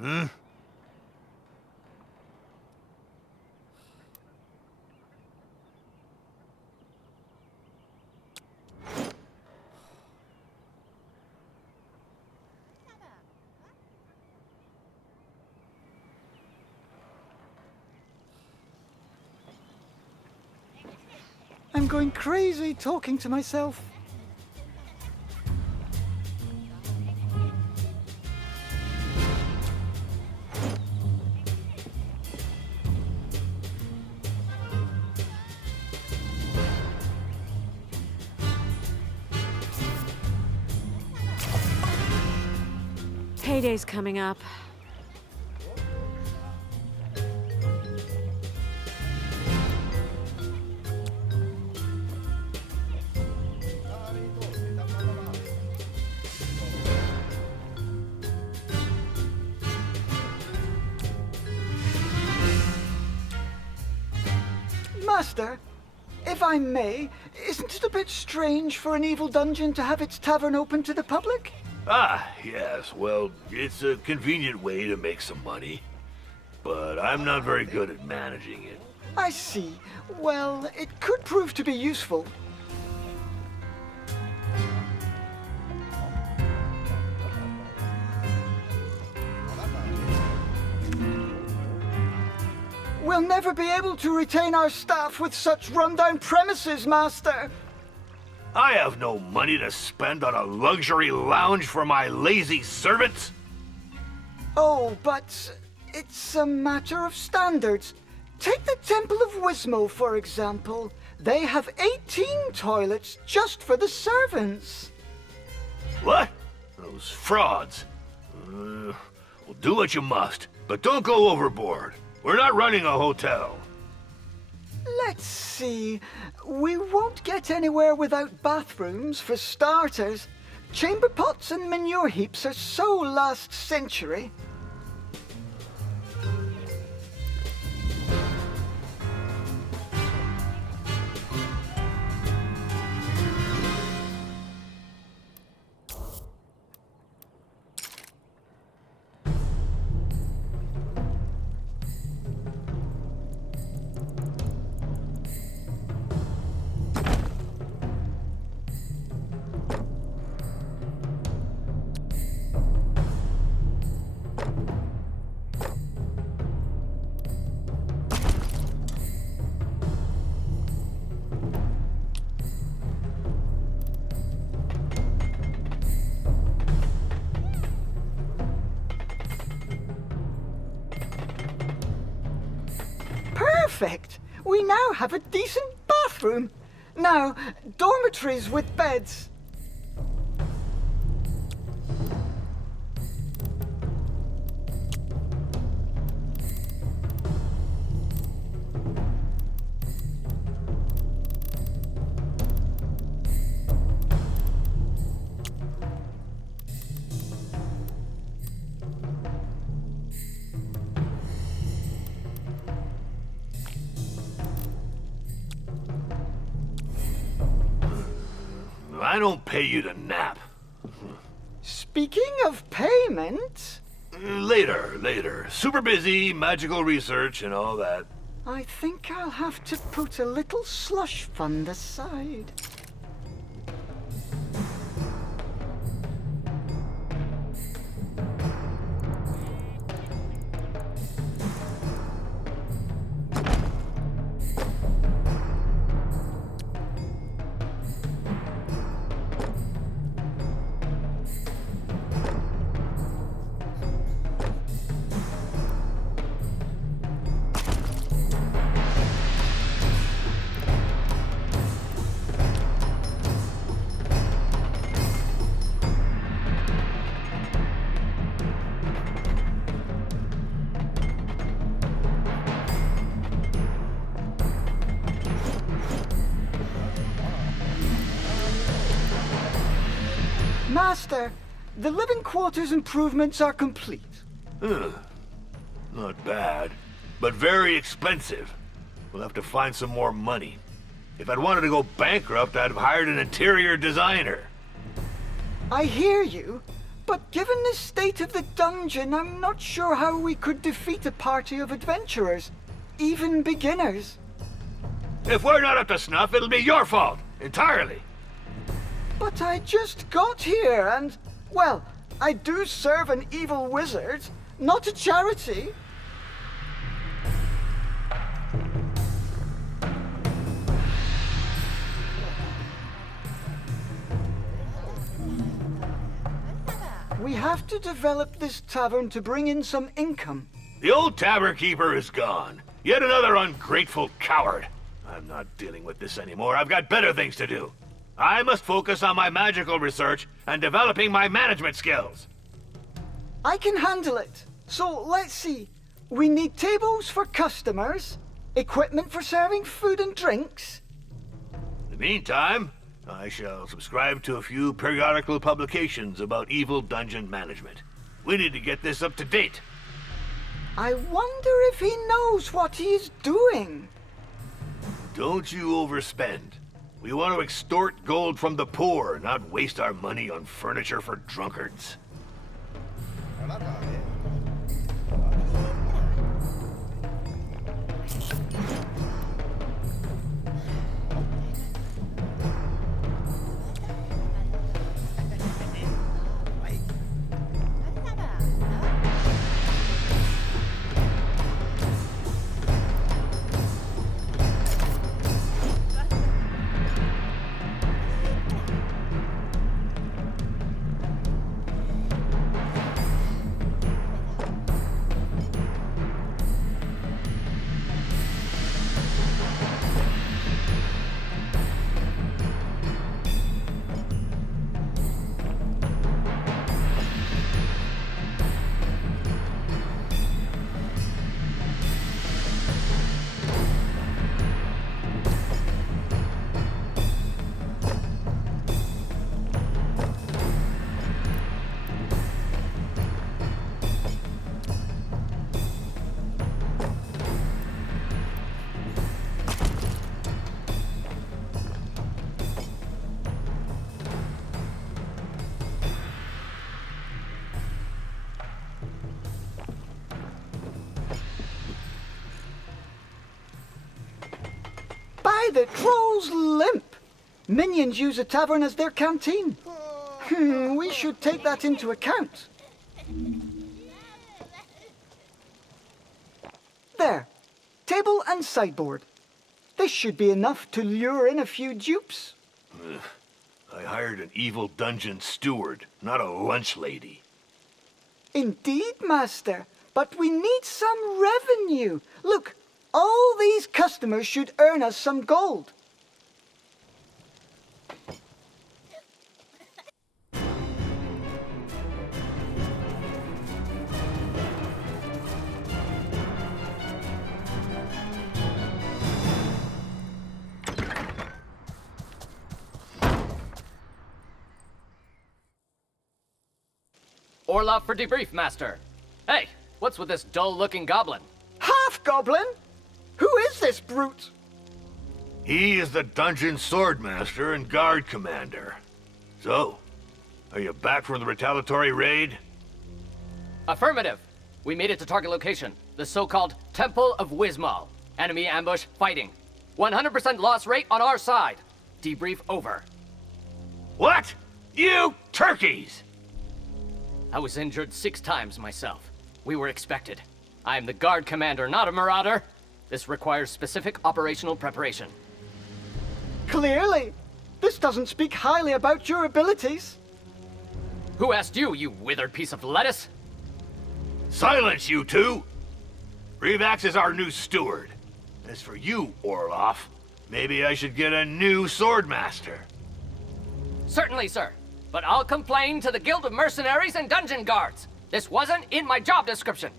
huh? I'm going crazy talking to myself. Payday's coming up. Master, if I may, isn't it a bit strange for an evil dungeon to have its tavern open to the public? Ah, yes, well, it's a convenient way to make some money. But I'm not very good at managing it. I see. Well, it could prove to be useful. We'll never be able to retain our staff with such rundown premises, Master. I have no money to spend on a luxury lounge for my lazy servants. Oh, but it's a matter of standards. Take the Temple of Wismo, for example. They have 18 toilets just for the servants. What? Those frauds. Well, do what you must, but don't go overboard. We're not running a hotel. Let's see. We won't get anywhere without bathrooms, for starters. Chamber pots and manure heaps are so last century. Perfect! We now have a decent bathroom. Now, dormitories with beds. I don't pay you to nap. Speaking of payment... Later. Super busy, magical research and all that. I think I'll have to put a little slush fund aside. Master, the living quarters improvements are complete. Not bad, but very expensive. We'll have to find some more money. If I'd wanted to go bankrupt, I'd have hired an interior designer. I hear you, but given the state of the dungeon, I'm not sure how we could defeat a party of adventurers, even beginners. If we're not up to snuff, it'll be your fault, entirely. But I just got here and, well, I do serve an evil wizard, not a charity. We have to develop this tavern to bring in some income. The old tavern keeper is gone. Yet another ungrateful coward. I'm not dealing with this anymore. I've got better things to do. I must focus on my magical research and developing my management skills. I can handle it. So let's see. We need tables for customers, equipment for serving food and drinks. In the meantime, I shall subscribe to a few periodical publications about evil dungeon management. We need to get this up to date. I wonder if he knows what he is doing. Don't you overspend. We want to extort gold from the poor, not waste our money on furniture for drunkards. By the troll's limp! Minions use a tavern as their canteen. We should take that into account. There. Table and sideboard. This should be enough to lure in a few dupes. I hired an evil dungeon steward, not a lunch lady. Indeed, Master. But we need some revenue. Look, all these customers should earn us some gold. Orloff for debrief, Master. Hey, what's with this dull-looking goblin? Half-goblin? Who is this brute? He is the dungeon swordmaster and guard commander. So, are you back from the retaliatory raid? Affirmative. We made it to target location, the so-called Temple of Wismal. Enemy ambush fighting. 100% loss rate on our side. Debrief over. What? You turkeys! I was injured 6 times myself. We were expected. I am the guard commander, not a marauder. This requires specific operational preparation. Clearly. This doesn't speak highly about your abilities. Who asked you, you withered piece of lettuce? Silence, you two! Revax is our new steward. As for you, Orloff, maybe I should get a new swordmaster. Certainly, sir. But I'll complain to the Guild of Mercenaries and Dungeon Guards. This wasn't in my job description.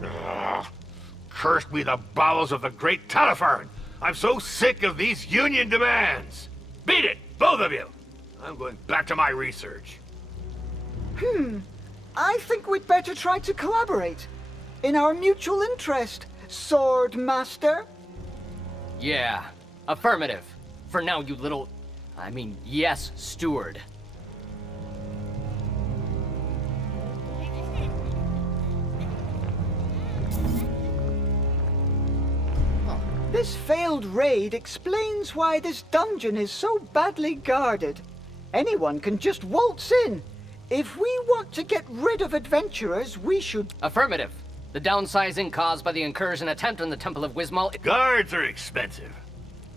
Ugh. Cursed be the bowels of the great Talifern! I'm so sick of these union demands! Beat it, both of you! I'm going back to my research. I think we'd better try to collaborate. In our mutual interest, Sword Master. Yeah, affirmative. For now, you little... yes, steward. This failed raid explains why this dungeon is so badly guarded. Anyone can just waltz in. If we want to get rid of adventurers, we should... Affirmative. The downsizing caused by the incursion attempt on the Temple of Wismal... Guards are expensive.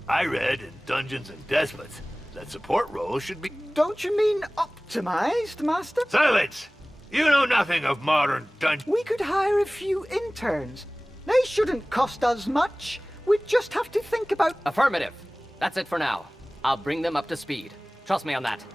I read in Dungeons and Despots that support roles should be... Don't you mean optimized, Master? Silence! You know nothing of modern dungeons. We could hire a few interns. They shouldn't cost us much. We'd just have to think about... Affirmative. That's it for now. I'll bring them up to speed. Trust me on that.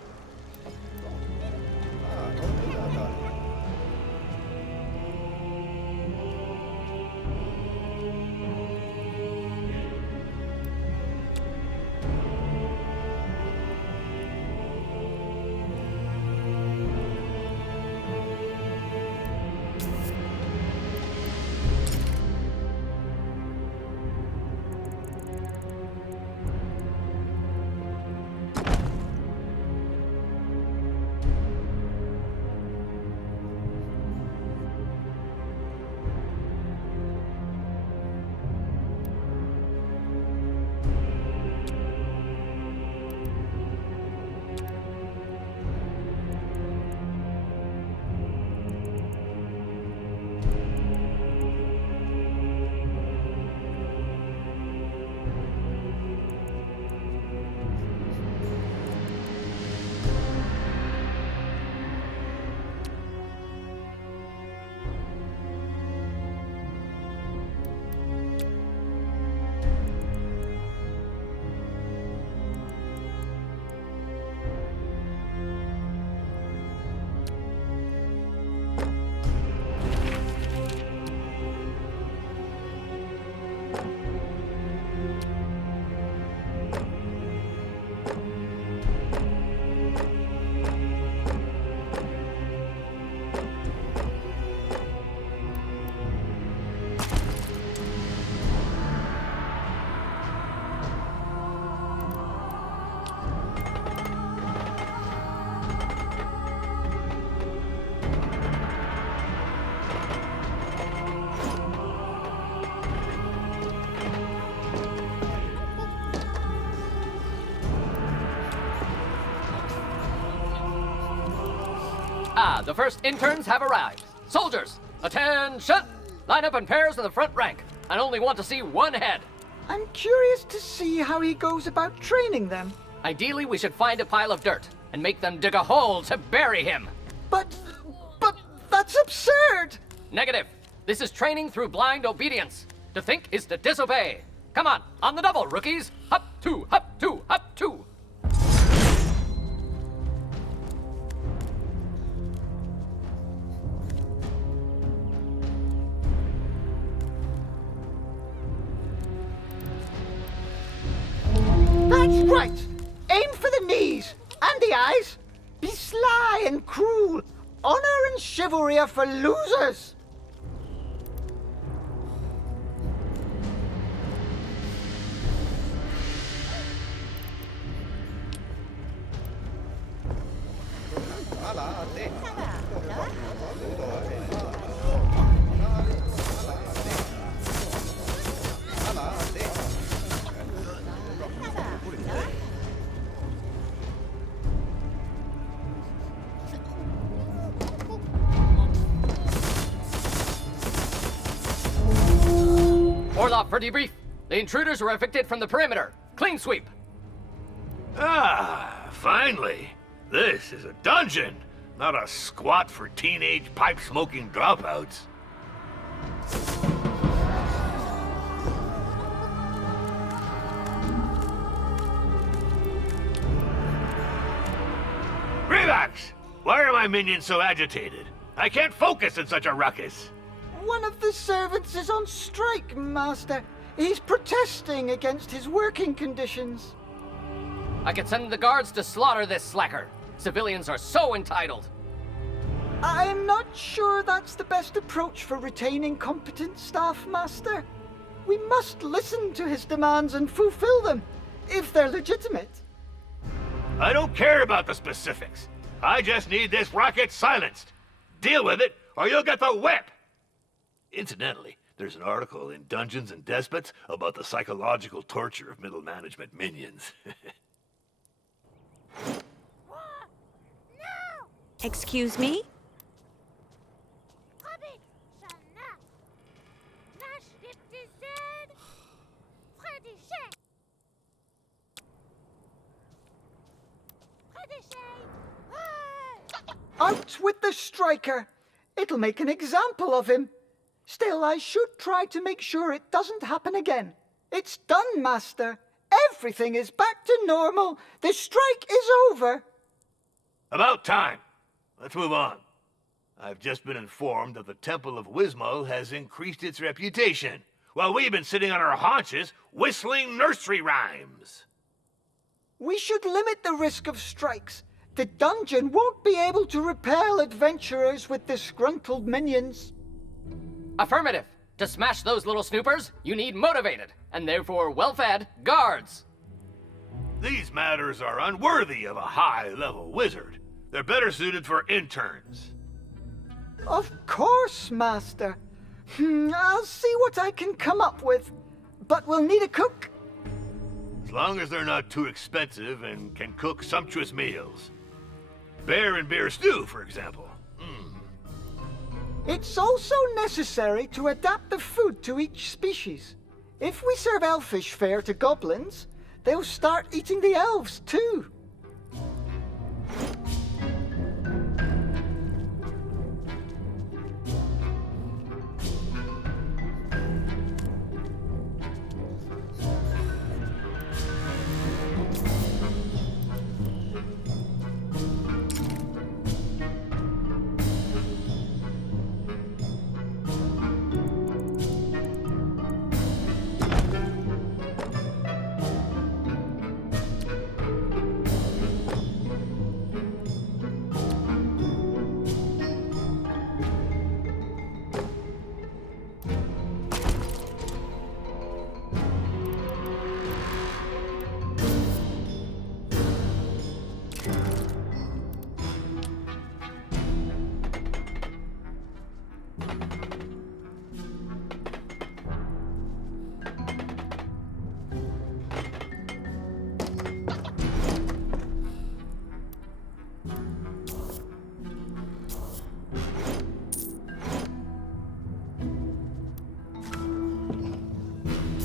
The first interns have arrived. Soldiers, attention! Line up in pairs in the front rank. I only want to see one head. I'm curious to see how he goes about training them. Ideally, we should find a pile of dirt and make them dig a hole to bury him. But that's absurd! Negative. This is training through blind obedience. To think is to disobey. Come on the double, rookies. Hop, two, hop, two, hop, two. That's right! Aim for the knees and the eyes. Be sly and cruel. Honor and chivalry are for losers. Orloff for debrief. The intruders were evicted from the perimeter. Clean sweep. Ah, finally. This is a dungeon, not a squat for teenage pipe-smoking dropouts. Relax! Why are my minions so agitated? I can't focus in such a ruckus. One of the servants is on strike, Master. He's protesting against his working conditions. I could send the guards to slaughter this slacker. Civilians are so entitled. I'm not sure that's the best approach for retaining competent staff, Master. We must listen to his demands and fulfill them, if they're legitimate. I don't care about the specifics. I just need this rocket silenced. Deal with it, or you'll get the whip. Incidentally, There's an article in Dungeons and Despots about the psychological torture of middle management minions. Excuse me? Out with the striker! It'll make an example of him. Still, I should try to make sure it doesn't happen again. It's done, Master. Everything is back to normal. The strike is over. About time. Let's move on. I've just been informed that the Temple of Wismo has increased its reputation, while we've been sitting on our haunches whistling nursery rhymes. We should limit the risk of strikes. The dungeon won't be able to repel adventurers with disgruntled minions. Affirmative. To smash those little snoopers, you need motivated, and therefore well-fed, guards. These matters are unworthy of a high-level wizard. They're better suited for interns. Of course, Master. I'll see what I can come up with. But we'll need a cook. As long as they're not too expensive and can cook sumptuous meals. Bear and beer stew, for example. It's also necessary to adapt the food to each species. If we serve elfish fare to goblins, they'll start eating the elves too.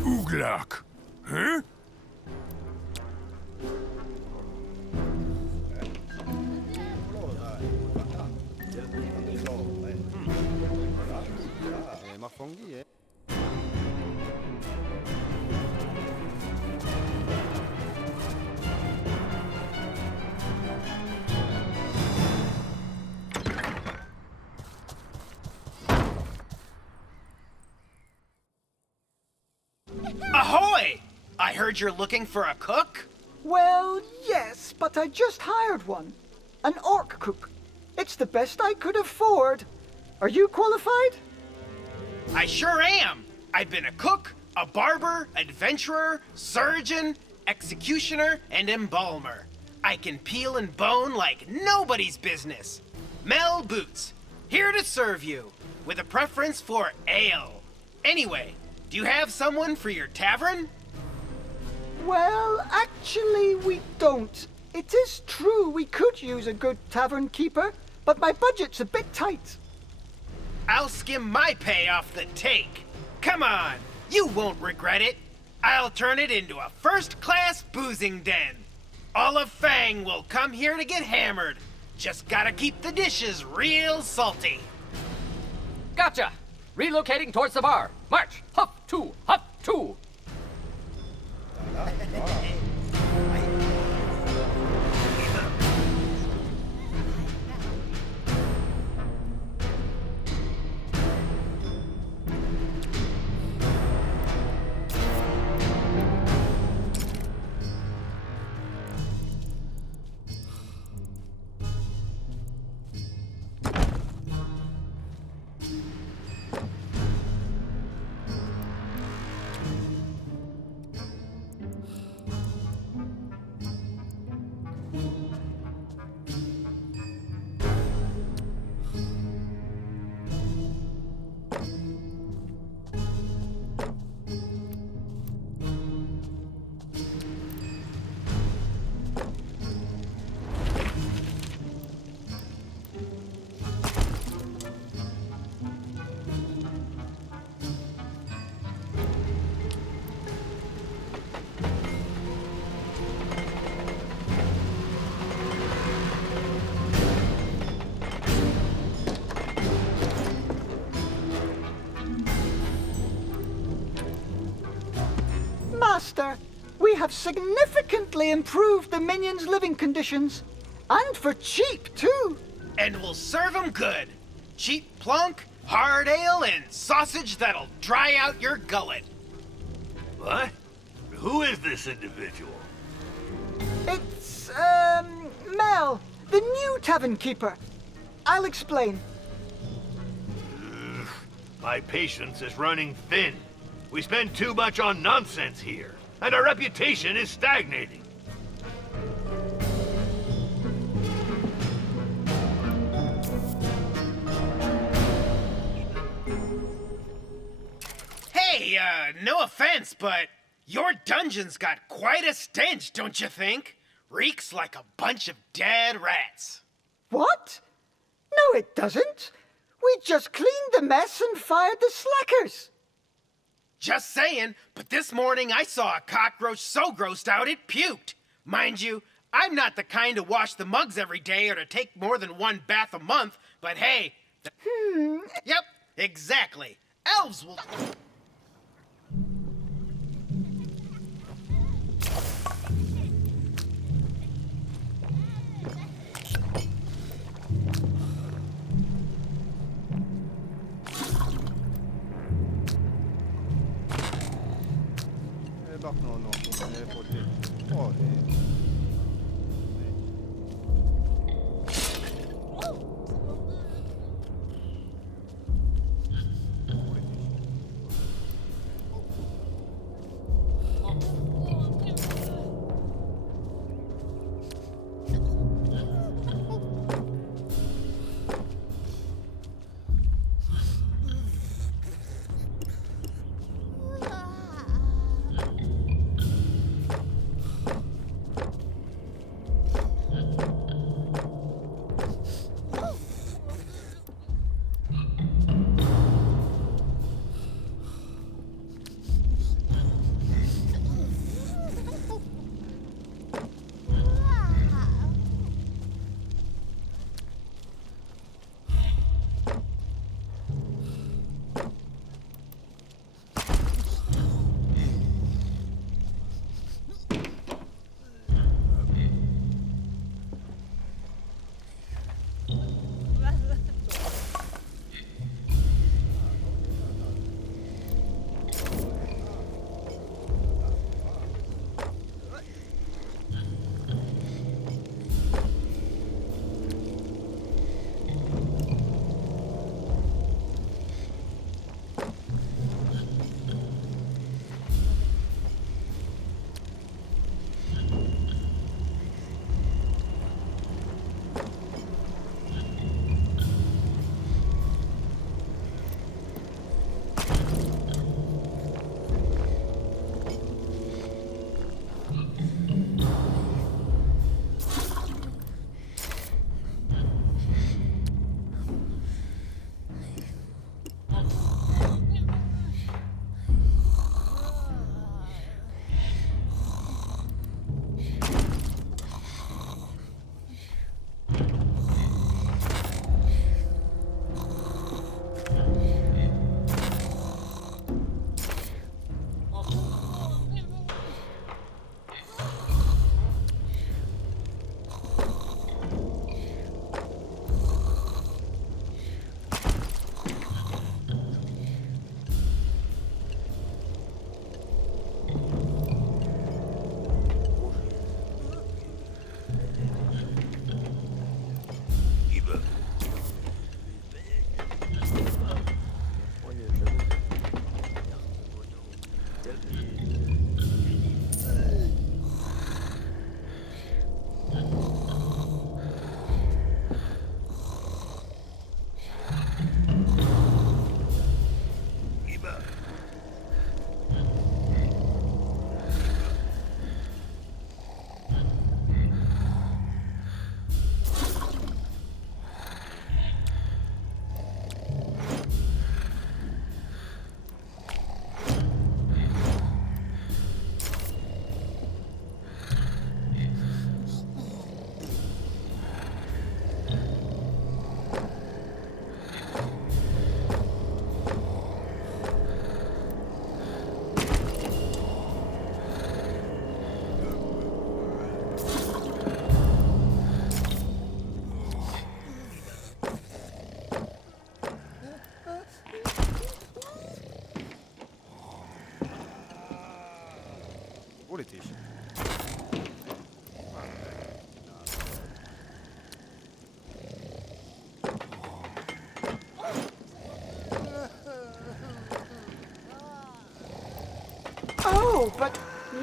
Ooglack. Huh? Ahoy! I heard you're looking for a cook? Well, yes, but I just hired one. An orc cook. It's the best I could afford. Are you qualified? I sure am! I've been a cook, a barber, adventurer, surgeon, executioner, and embalmer. I can peel and bone like nobody's business. Mel Boots, here to serve you, with a preference for ale. Anyway, do you have someone for your tavern? Well, actually, we don't. It is true we could use a good tavern keeper, but my budget's a bit tight. I'll skim my pay off the take. Come on, you won't regret it. I'll turn it into a first-class boozing den. All of Fang will come here to get hammered. Just gotta keep the dishes real salty. Gotcha! Relocating towards the bar. March! Hup, two, hup, two! Master. We have significantly improved the minions' living conditions. And for cheap, too. And we'll serve 'em good. Cheap plunk, hard ale, and sausage that'll dry out your gullet. What? Who is this individual? It's, Mel, the new tavern keeper. I'll explain. My patience is running thin. We spend too much on nonsense here, and our reputation is stagnating. Hey, no offense, but your dungeon's got quite a stench, don't you think? Reeks like a bunch of dead rats. What? No, it doesn't. We just cleaned the mess and fired the slackers. Just saying, but this morning I saw a cockroach so grossed out it puked. Mind you, I'm not the kind to wash the mugs every day or to take more than one bath a month, but hey... Yep, exactly. Elves will...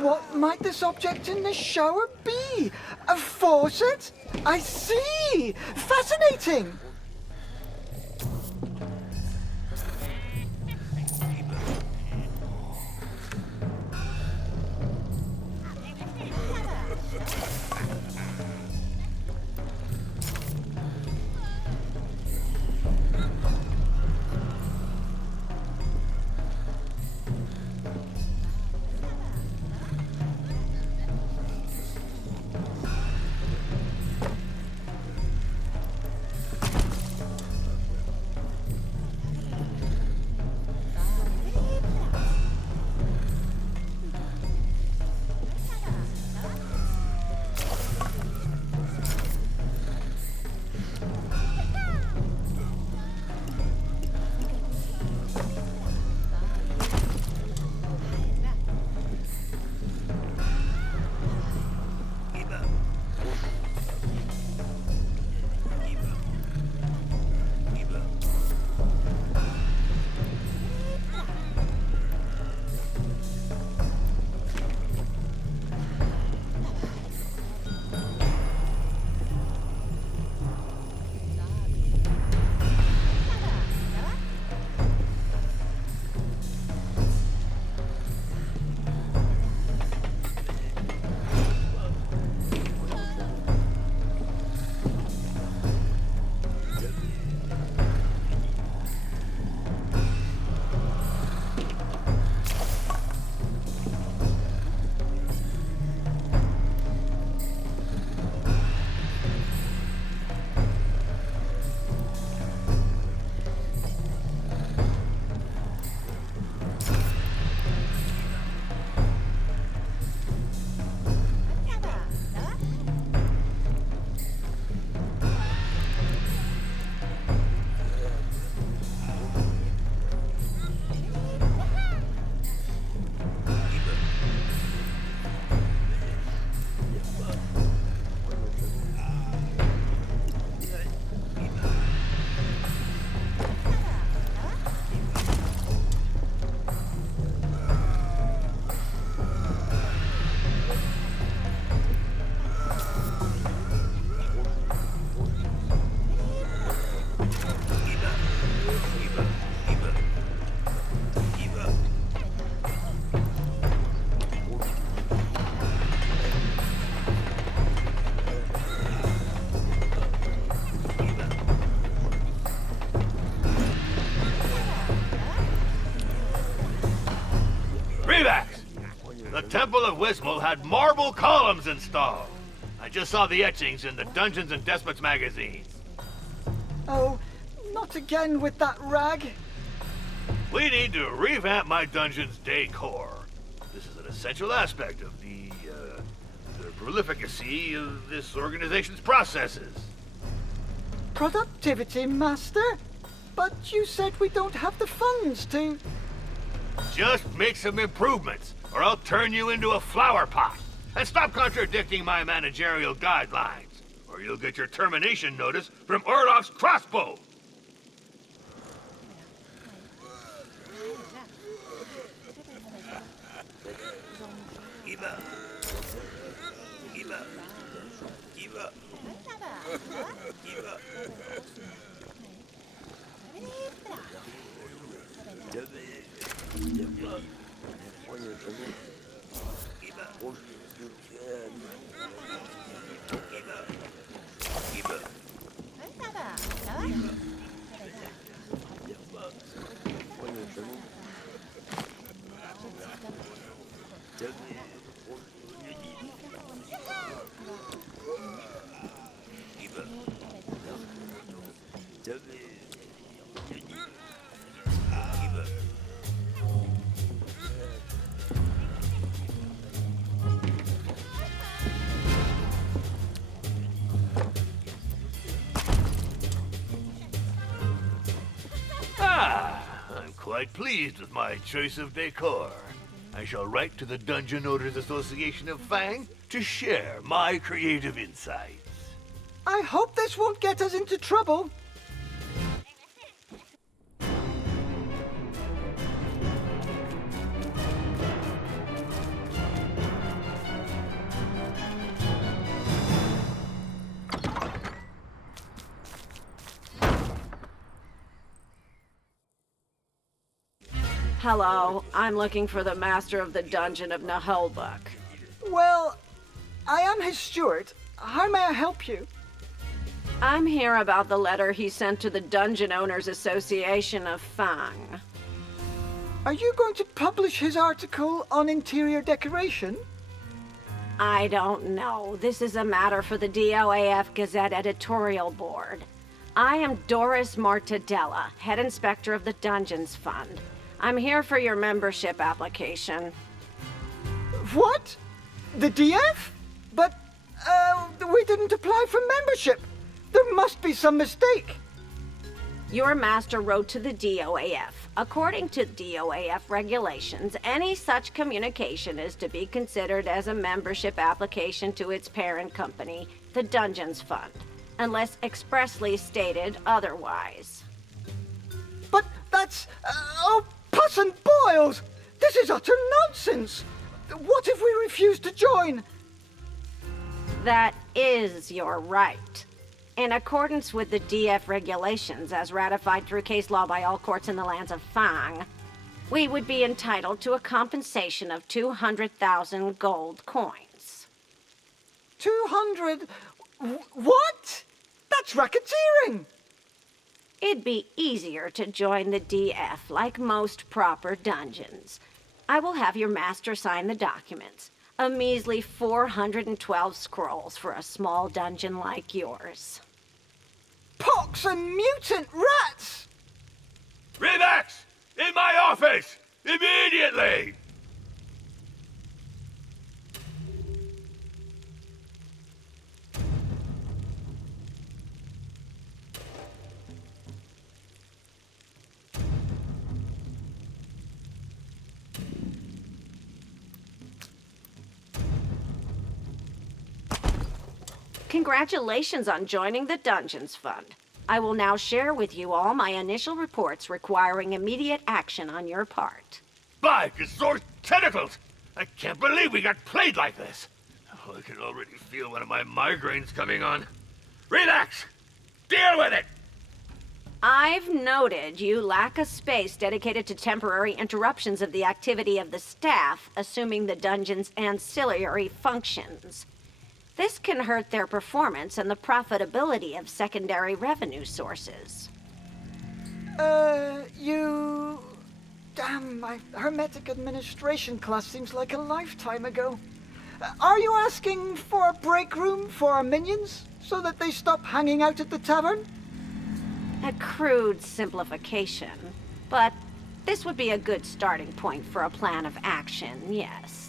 What might this object in the shower be? A faucet? I see! Fascinating! The Temple of Wismol had marble columns installed. I just saw the etchings in the Dungeons and Despots magazine. Oh, not again with that rag. We need to revamp my dungeon's decor. This is an essential aspect of the prolificacy of this organization's processes. Productivity, Master? But you said we don't have the funds to... Just make some improvements, or I'll turn you into a flower pot. And stop contradicting my managerial guidelines, or you'll get your termination notice from Orloff's crossbow. I'm quite pleased with my choice of decor. I shall write to the Dungeon Owners Association of Fang to share my creative insights. I hope this won't get us into trouble. Hello, I'm looking for the master of the Dungeon of Naheulbeuk. Well, I am his steward. How may I help you? I'm here about the letter he sent to the Dungeon Owners Association of Fang. Are you going to publish his article on interior decoration? I don't know. This is a matter for the DOAF Gazette editorial board. I am Doris Mortadella, head inspector of the Dungeons Fund. I'm here for your membership application. What? The DF? But, we didn't apply for membership. There must be some mistake. Your master wrote to the DOAF. According to DOAF regulations, any such communication is to be considered as a membership application to its parent company, the Dungeons Fund, unless expressly stated otherwise. But that's... oh, pus and boils! This is utter nonsense! What if we refuse to join? That is your right. In accordance with the DF regulations as ratified through case law by all courts in the lands of Fang, we would be entitled to a compensation of 200,000 gold coins. 200... what? That's racketeering! It'd be easier to join the DF like most proper dungeons. I will have your master sign the documents. A measly 412 scrolls for a small dungeon like yours. Pox and mutant rats! Remax! In my office! Immediately! Congratulations on joining the Dungeons Fund. I will now share with you all my initial reports requiring immediate action on your part. By Gasor's tentacles! I can't believe we got played like this. Oh, I can already feel one of my migraines coming on. Relax! Deal with it! I've noted you lack a space dedicated to temporary interruptions of the activity of the staff, assuming the dungeon's ancillary functions. This can hurt their performance and the profitability of secondary revenue sources. Damn, my hermetic administration class seems like a lifetime ago. Are you asking for a break room for our minions, so that they stop hanging out at the tavern? A crude simplification, but this would be a good starting point for a plan of action, yes.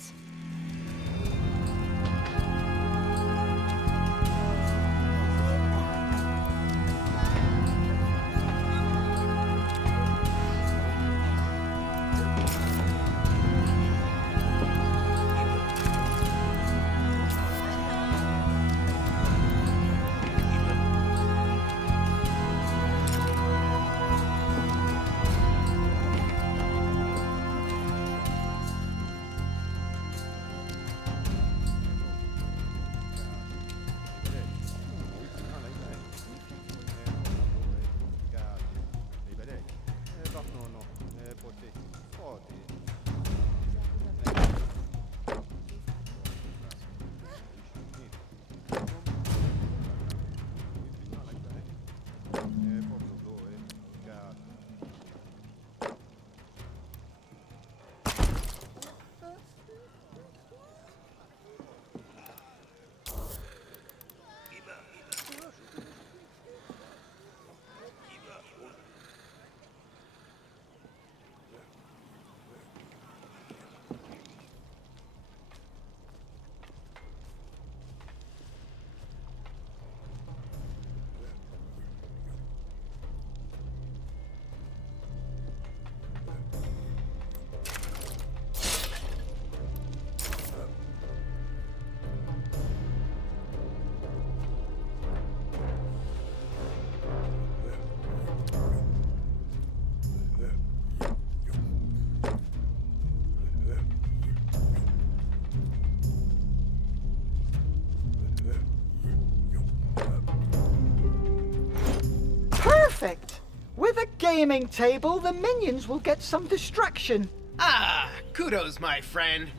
Perfect! With a gaming table, the minions will get some distraction. Ah, kudos, my friend.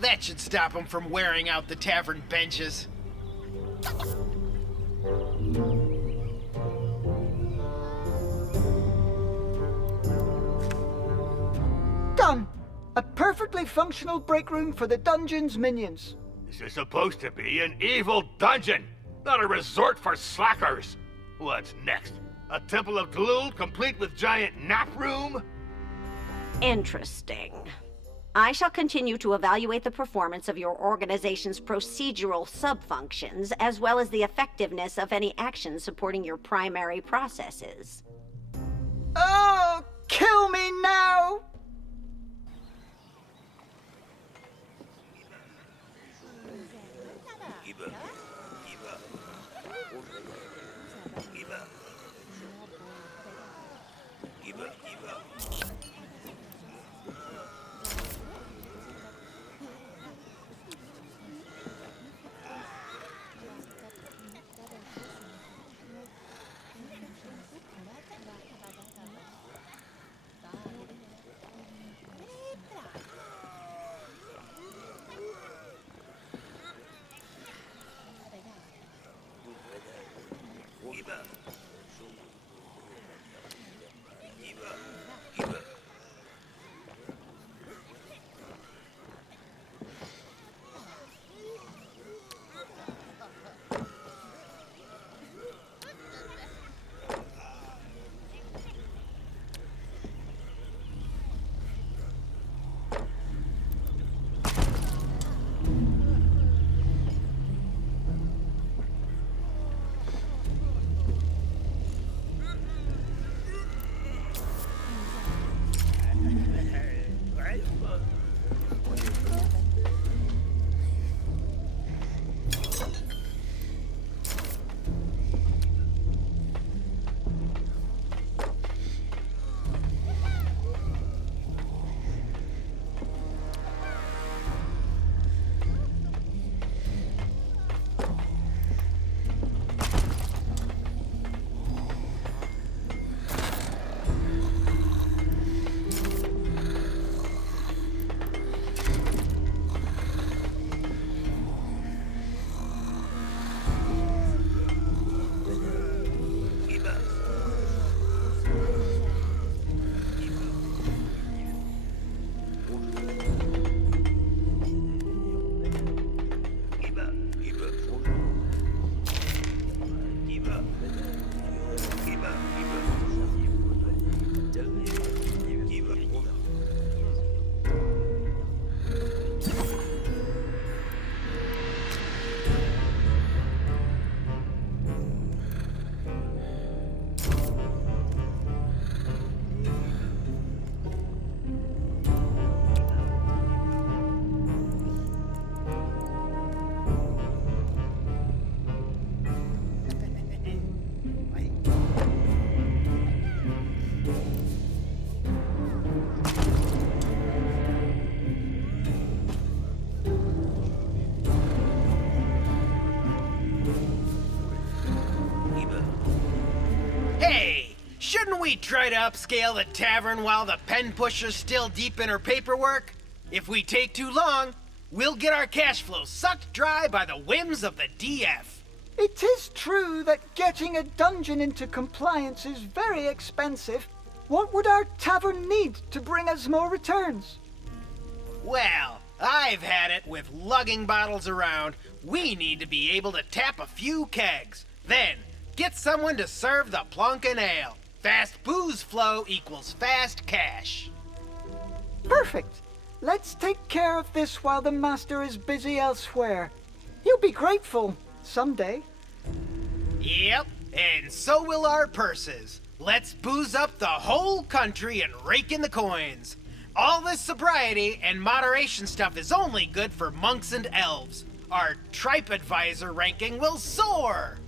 That should stop them from wearing out the tavern benches. Done! A perfectly functional break room for the dungeon's minions. This is supposed to be an evil dungeon, not a resort for slackers. What's next? A temple of gloom complete with giant nap room? Interesting. I shall continue to evaluate the performance of your organization's procedural subfunctions, as well as the effectiveness of any actions supporting your primary processes. Oh, kill me now! Shouldn't we try to upscale the tavern while the pen pusher's still deep in her paperwork? If we take too long, we'll get our cash flow sucked dry by the whims of the DF. It is true that getting a dungeon into compliance is very expensive. What would our tavern need to bring us more returns? Well, I've had it with lugging bottles around. We need to be able to tap a few kegs. Then, get someone to serve the plunkin' ale. Fast booze flow equals fast cash. Perfect. Let's take care of this while the master is busy elsewhere. He'll be grateful someday. Yep, and so will our purses. Let's booze up the whole country and rake in the coins. All this sobriety and moderation stuff is only good for monks and elves. Our TripAdvisor ranking will soar.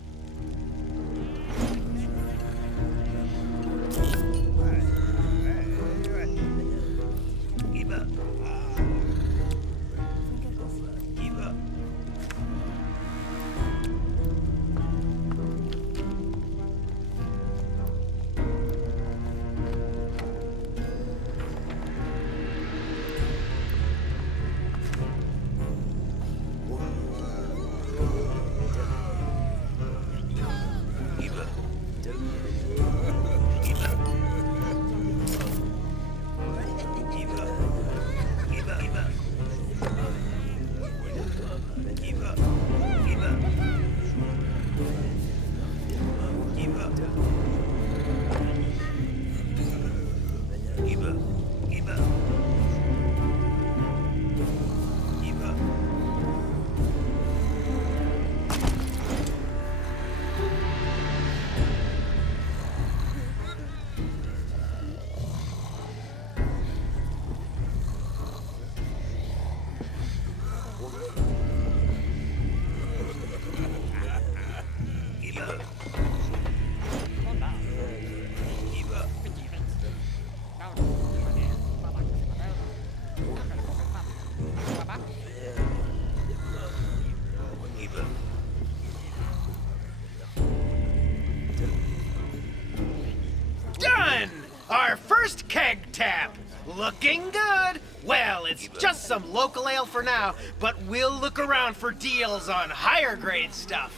first keg tap. Looking good. Well, it's just some local ale for now, but we'll look around for deals on higher grade stuff.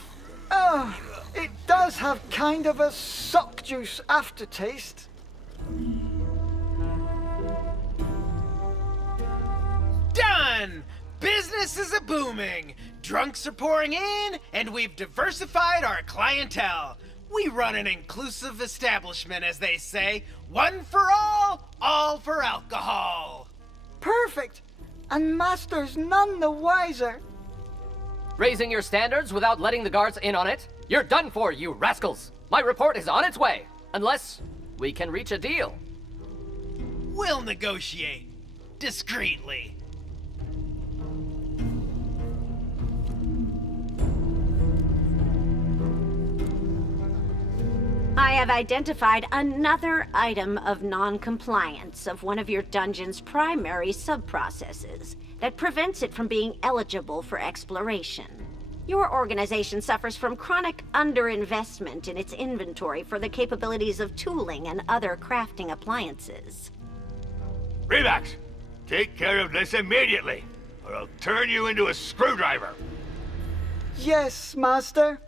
Oh, it does have kind of a sock juice aftertaste. Done! Business is a-booming. Drunks are pouring in, and we've diversified our clientele. We run an inclusive establishment, as they say. One for all for alcohol. Perfect. And Master's none the wiser. Raising your standards without letting the guards in on it? You're done for, you rascals! My report is on its way, unless we can reach a deal. We'll negotiate. Discreetly. I have identified another item of non-compliance of one of your dungeon's primary sub-processes that prevents it from being eligible for exploration. Your organization suffers from chronic underinvestment in its inventory for the capabilities of tooling and other crafting appliances. Revax, take care of this immediately, or I'll turn you into a screwdriver. Yes, Master.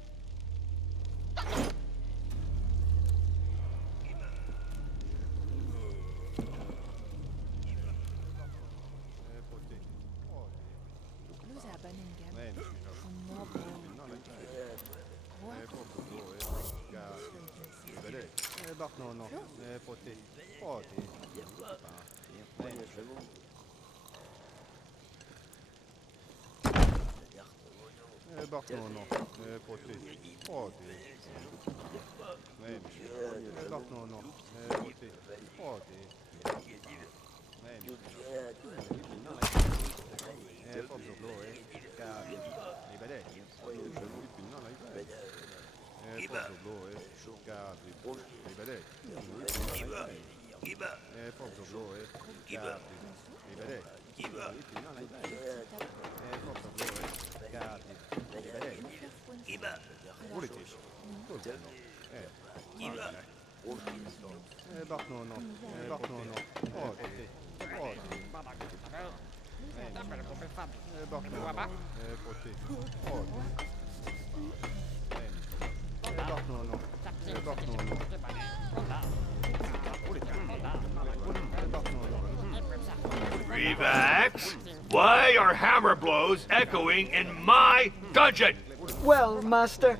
Revax, why are hammer blows echoing in my dungeon? Well, Master,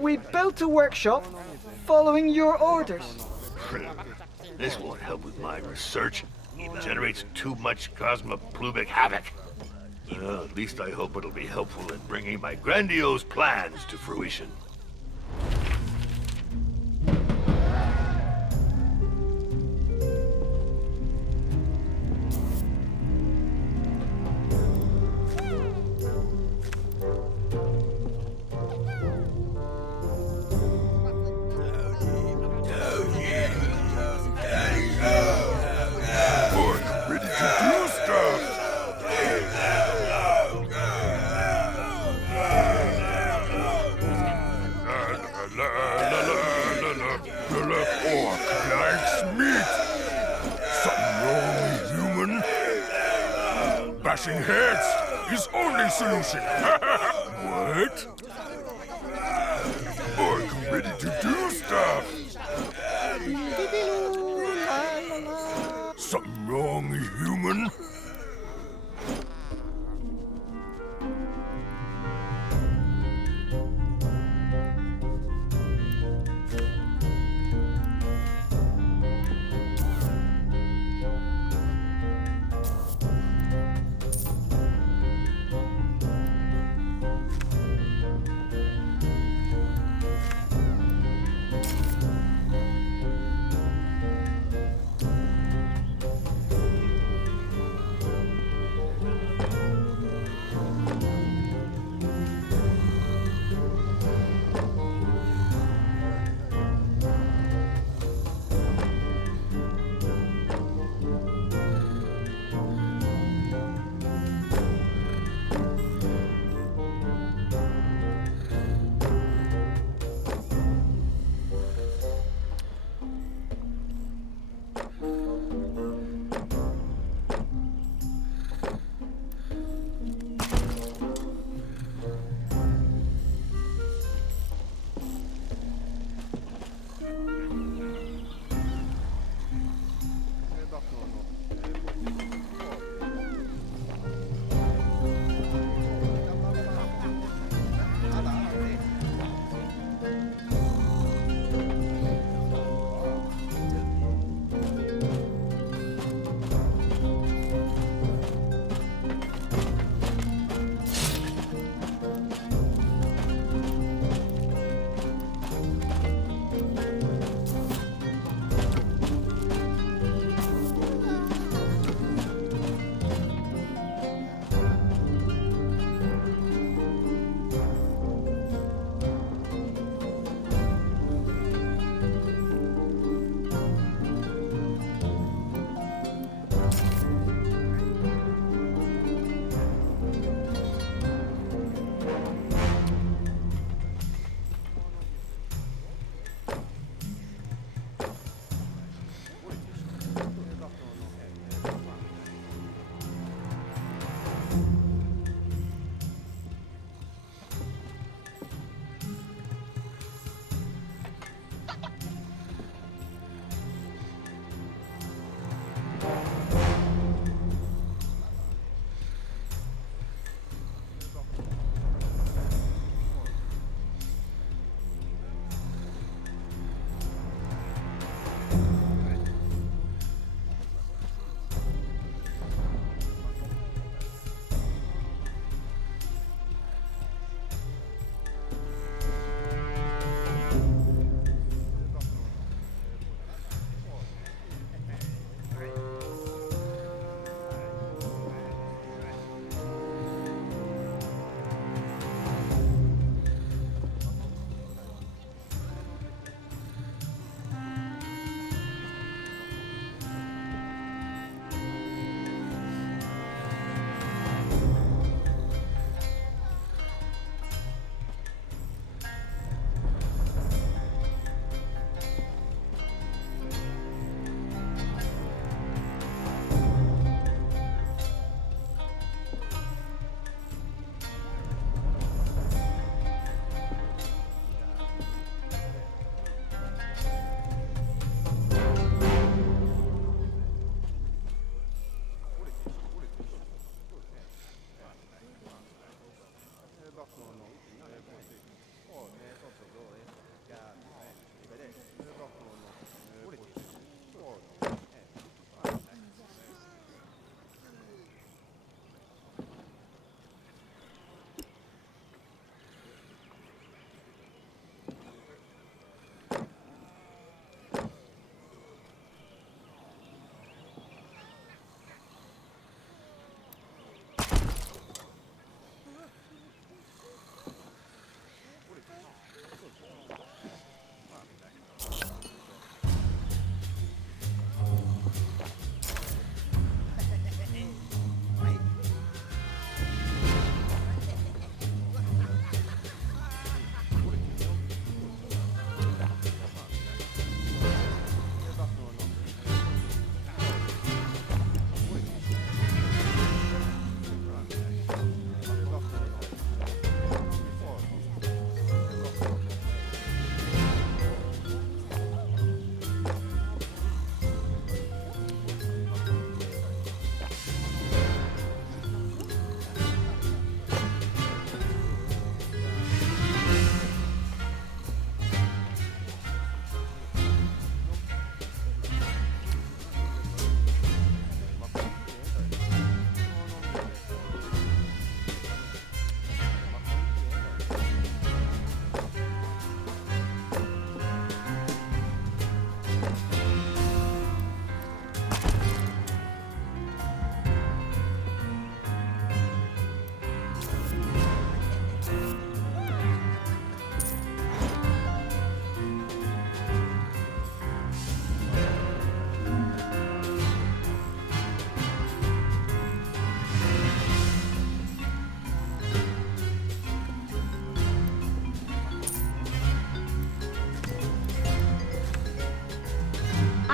we built a workshop following your orders. This won't help with my research. It generates too much cosmoplumic havoc. Well, at least I hope it'll be helpful in bringing my grandiose plans to fruition. Bashing heads is only solution. What? Orc ready to do stuff. Something wrong, human?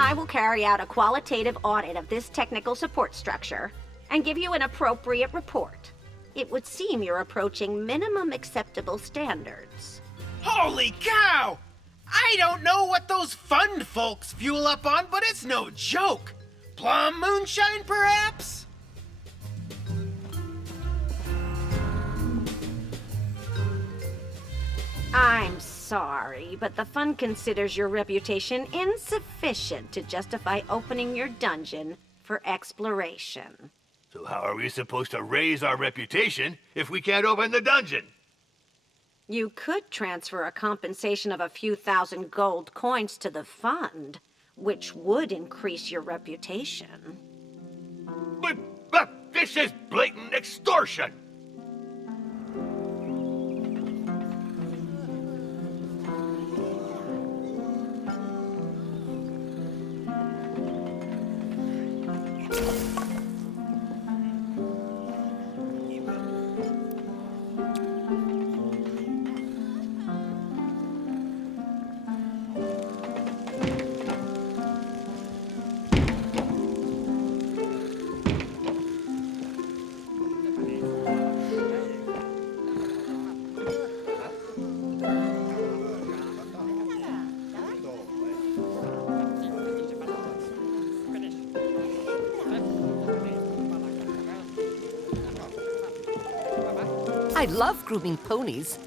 I will carry out a qualitative audit of this technical support structure and give you an appropriate report. It would seem you're approaching minimum acceptable standards. Holy cow! I don't know what those fund folks fuel up on, but it's no joke. Plum moonshine, perhaps? I'm sorry, but the fund considers your reputation insufficient to justify opening your dungeon for exploration. So how are we supposed to raise our reputation if we can't open the dungeon? You could transfer a compensation of a few thousand gold coins to the fund, which would increase your reputation. But this is blatant extortion! I love grooming ponies.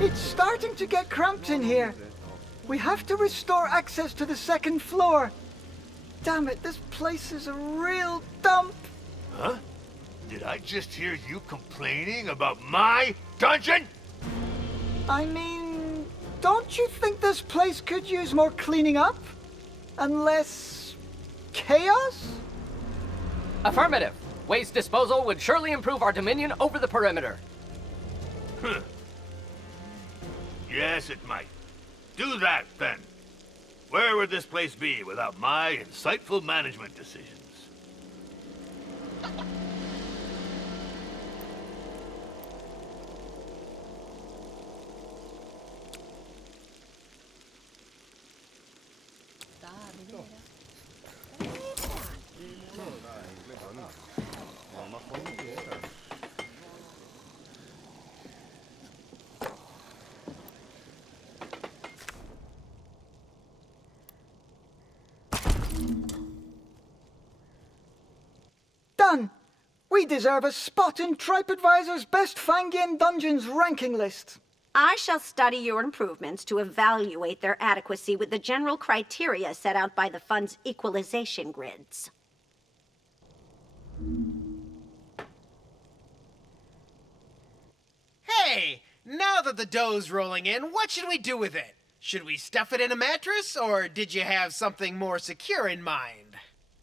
It's starting to get cramped in here. We have to restore access to the second floor. Damn it, this place is a real dump. Huh? Did I just hear you complaining about my dungeon? I mean, don't you think this place could use more cleaning up? And less chaos? Affirmative. Waste disposal would surely improve our dominion over the perimeter. Huh. Yes, it might. Do that, then. Where would this place be without my insightful management decisions? Done! We deserve a spot in TripAdvisor's Best Fangian Dungeons ranking list. I shall study your improvements to evaluate their adequacy with the general criteria set out by the fund's equalization grids. Hey, now that the dough's rolling in, what should we do with it? Should we stuff it in a mattress, or did you have something more secure in mind?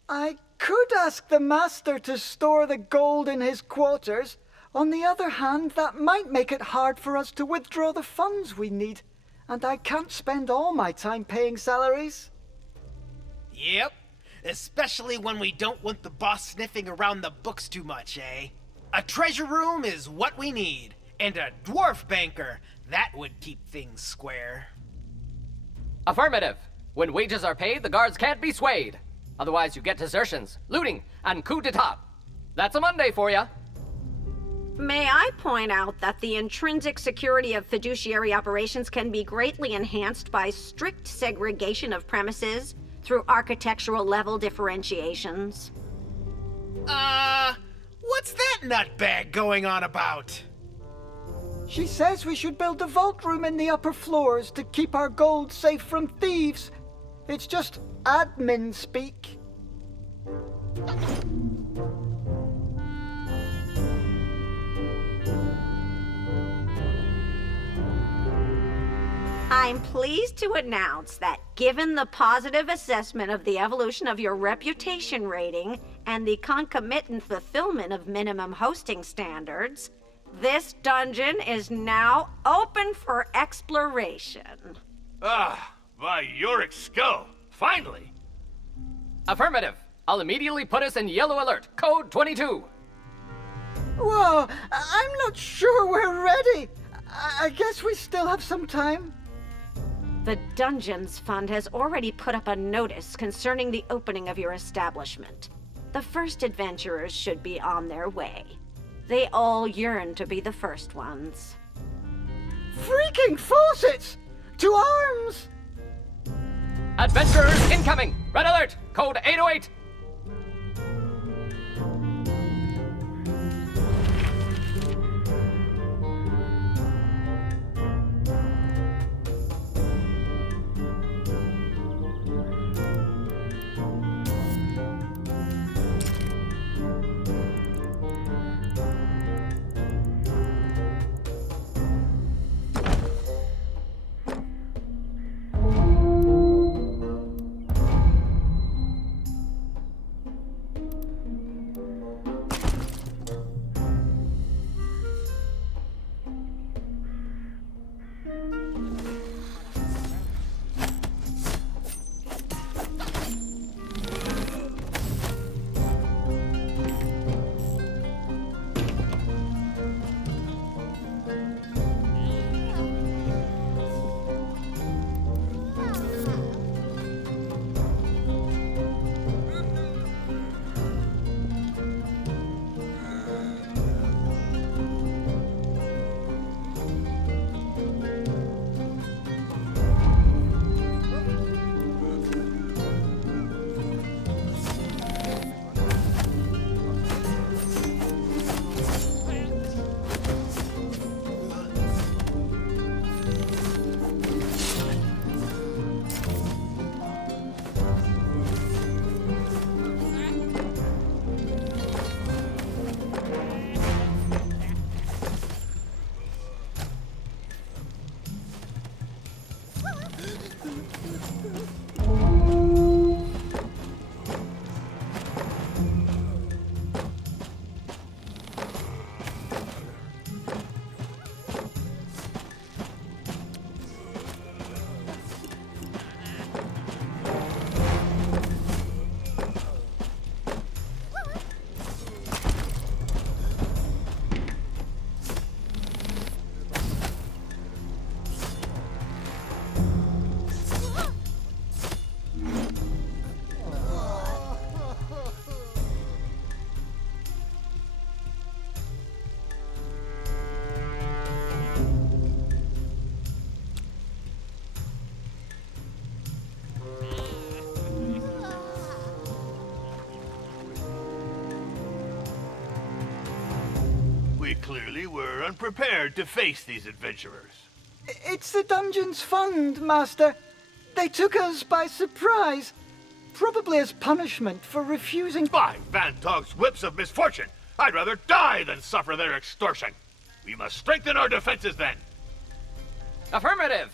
I could ask the master to store the gold in his quarters. On the other hand, that might make it hard for us to withdraw the funds we need. And I can't spend all my time paying salaries. Yep, especially when we don't want the boss sniffing around the books too much, eh? A treasure room is what we need, and a dwarf banker, that would keep things square. Affirmative. When wages are paid, the guards can't be swayed. Otherwise, you get desertions, looting, and coup d'etat. That's a Monday for ya. May I point out that the intrinsic security of fiduciary operations can be greatly enhanced by strict segregation of premises through architectural level differentiations? What's that nutbag going on about? She says we should build a vault room in the upper floors to keep our gold safe from thieves. It's just admin speak. I'm pleased to announce that given the positive assessment of the evolution of your reputation rating and the concomitant fulfillment of minimum hosting standards, this dungeon is now open for exploration. Ah, by Yorick's skull! finally! Affirmative. I'll immediately put us in yellow alert. Code 22. Whoa, I'm not sure we're ready. I guess we still have some time. The Dungeons Fund has already put up a notice concerning the opening of your establishment. The first adventurers should be on their way. They all yearn to be the first ones. Freaking faucets! To arms! Adventurers incoming. Red alert. Code 808. We clearly were unprepared to face these adventurers. It's the Dungeons Fund, Master. They took us by surprise. Probably as punishment for refusing... By Van Tog's whips of misfortune! I'd rather die than suffer their extortion. We must strengthen our defenses then. Affirmative.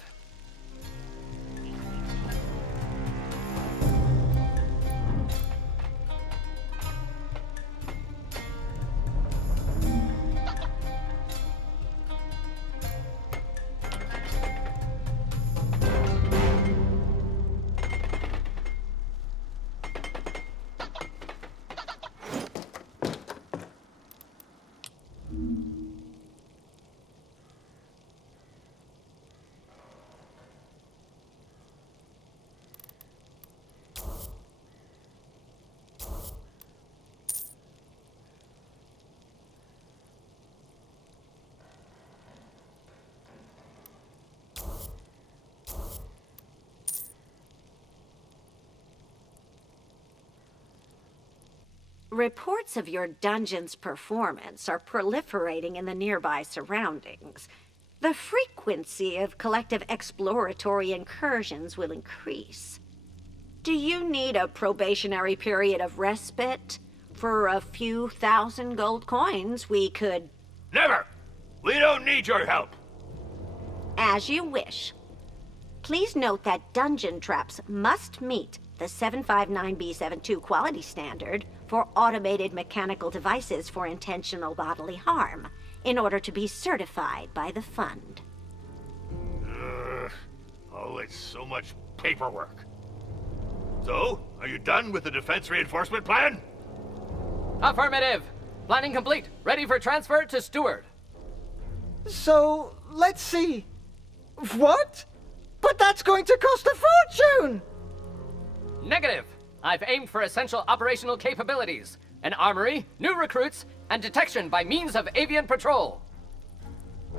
Reports of your dungeon's performance are proliferating in the nearby surroundings. The frequency of collective exploratory incursions will increase. Do you need a probationary period of respite? For a few thousand gold coins, we could... Never! We don't need your help! As you wish. Please note that dungeon traps must meet the 759B72 quality standard for automated mechanical devices for intentional bodily harm in order to be certified by the fund. Oh, it's so much paperwork. So, are you done with the defense reinforcement plan? Affirmative. Planning complete. Ready for transfer to steward. So, let's see. What? But that's going to cost a fortune! Negative. I've aimed for essential operational capabilities. An armory, new recruits, and detection by means of avian patrol.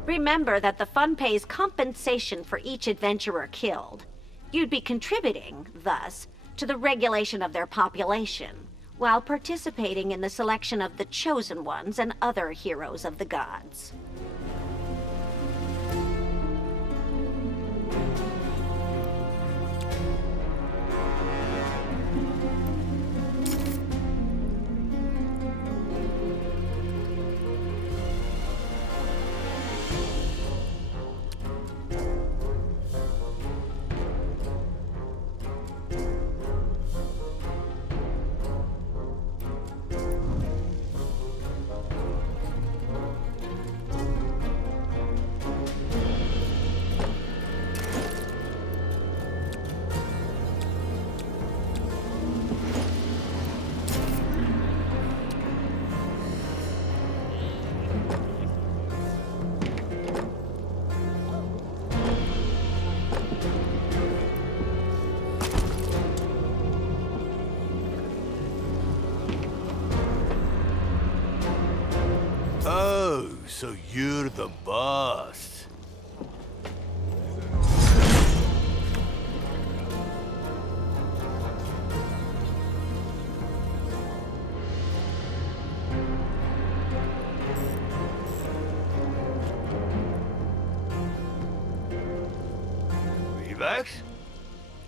Remember that the fund pays compensation for each adventurer killed. You'd be contributing, thus, to the regulation of their population, while participating in the selection of the chosen ones and other heroes of the gods. Oh, so you're the boss. Revax?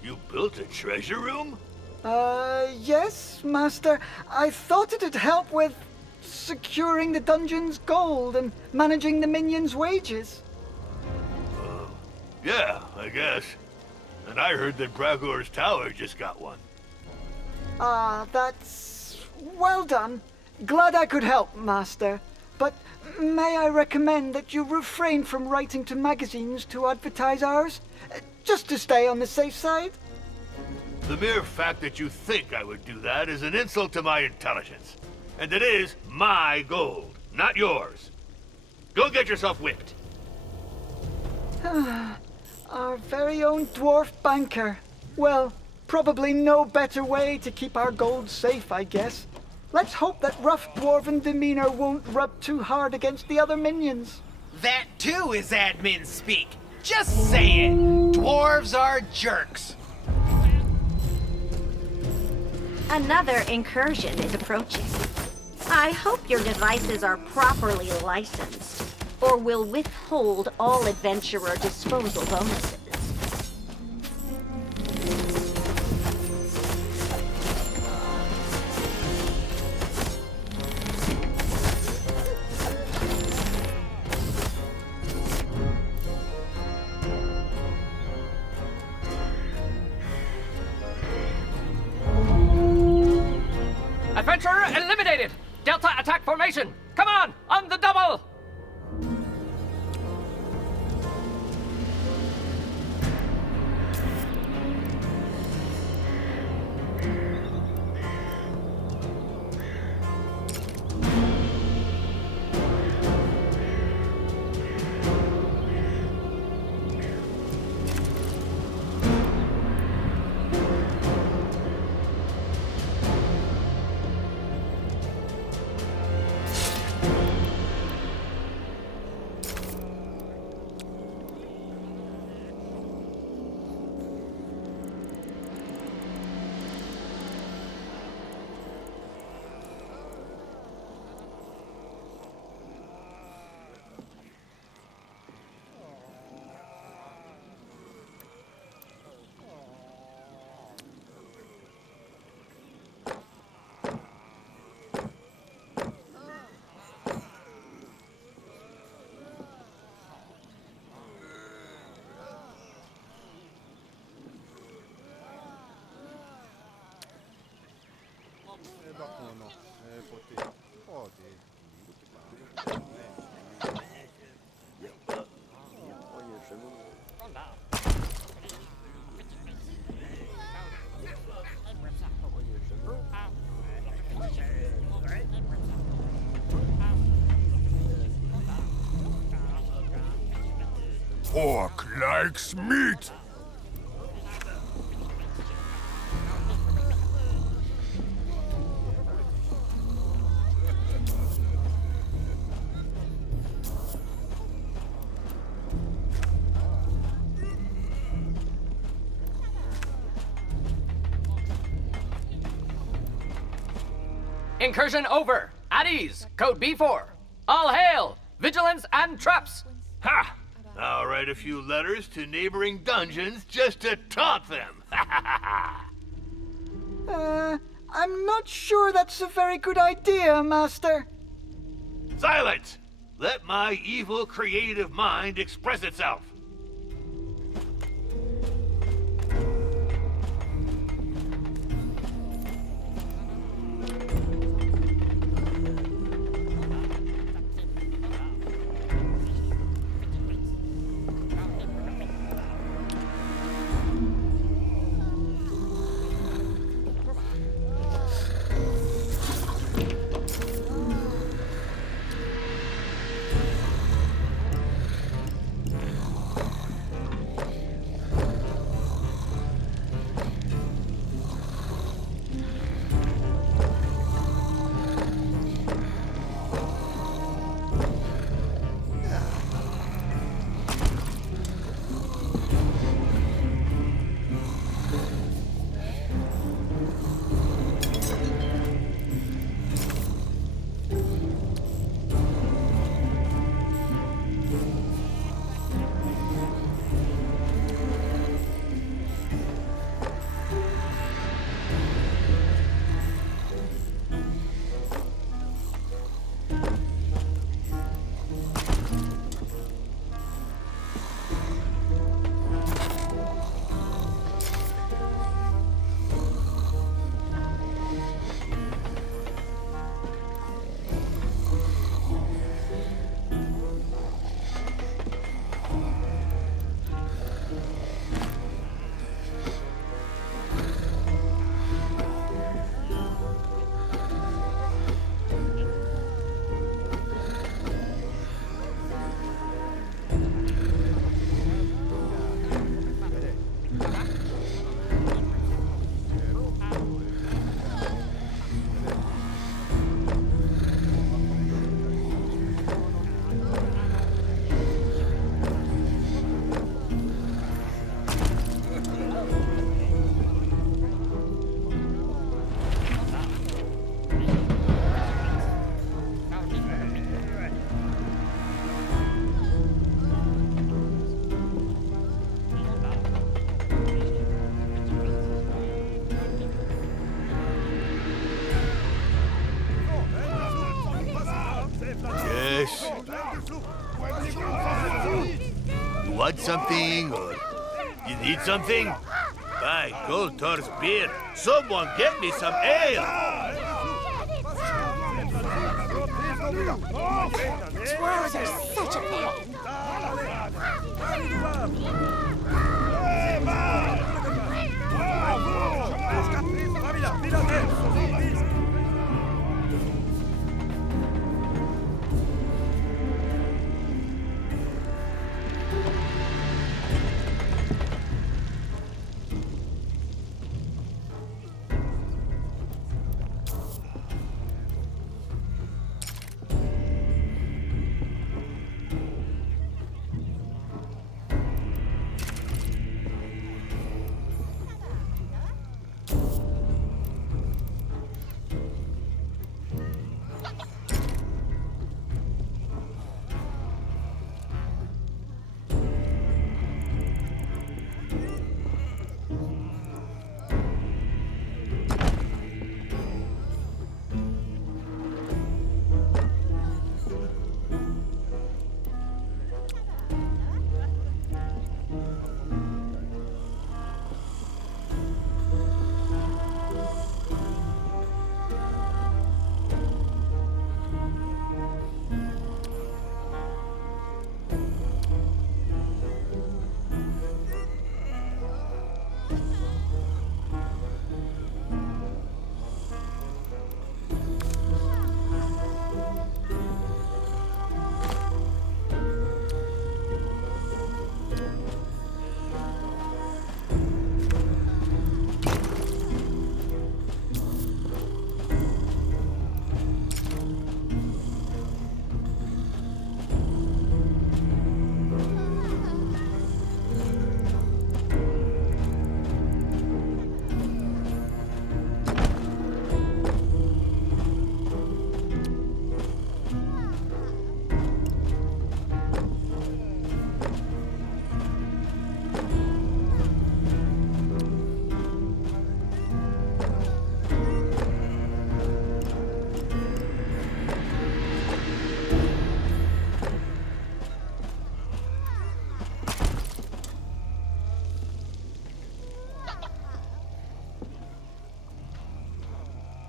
You built a treasure room? Yes, Master. I thought it'd help with securing the dungeon's gold and managing the minions' wages. Yeah, I guess. And I heard that Bragor's tower just got one. That's well done. Glad I could help, Master. But may I recommend that you refrain from writing to magazines to advertise ours? Just to stay on the safe side? The mere fact that you think I would do that is an insult to my intelligence. And it is my gold, not yours. Go get yourself whipped. Our very own dwarf banker. Well, probably no better way to keep our gold safe, I guess. Let's hope that rough dwarven demeanor won't rub too hard against the other minions. That too is admin speak. Just say it. Dwarves are jerks. Another incursion is approaching. I hope your devices are properly licensed, or will withhold all adventurer disposal bonuses. Adventurer eliminated! Delta attack formation! Come on the double! Fork likes meat. Incursion over. At ease. Code B4. All hail. Vigilance and traps. Ha! I'll write a few letters to neighboring dungeons just to taunt them. I'm not sure that's a very good idea, Master. Silence! Let my evil creative mind express itself. You want something, or you need something? By Goldtor's beer, someone get me some ale! Twirls are such a pain.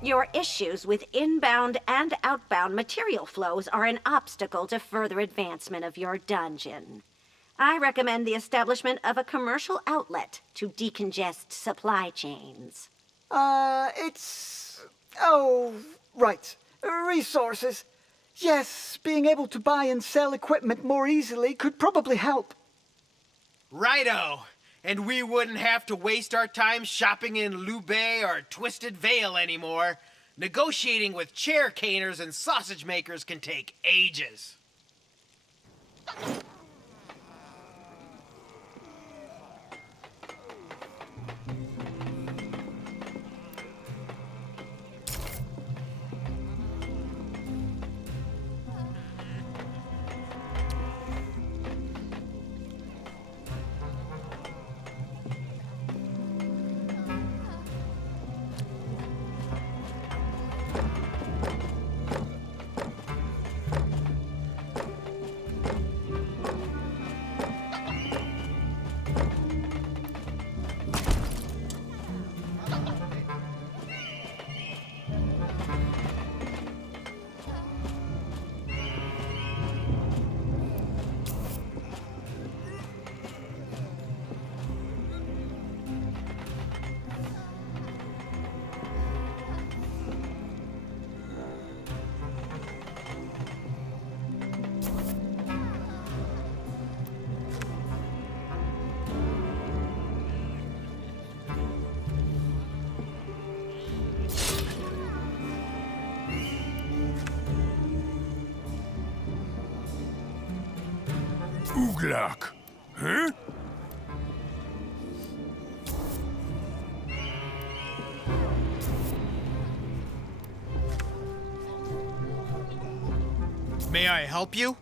Your issues with inbound and outbound material flows are an obstacle to further advancement of your dungeon. I recommend the establishment of a commercial outlet to decongest supply chains. Oh, right. Resources. Yes, being able to buy and sell equipment more easily could probably help. Righto. And we wouldn't have to waste our time shopping in Lubé or Twisted Vale anymore. Negotiating with chair caners and sausage makers can take ages. Ooglack. Huh? May I help you?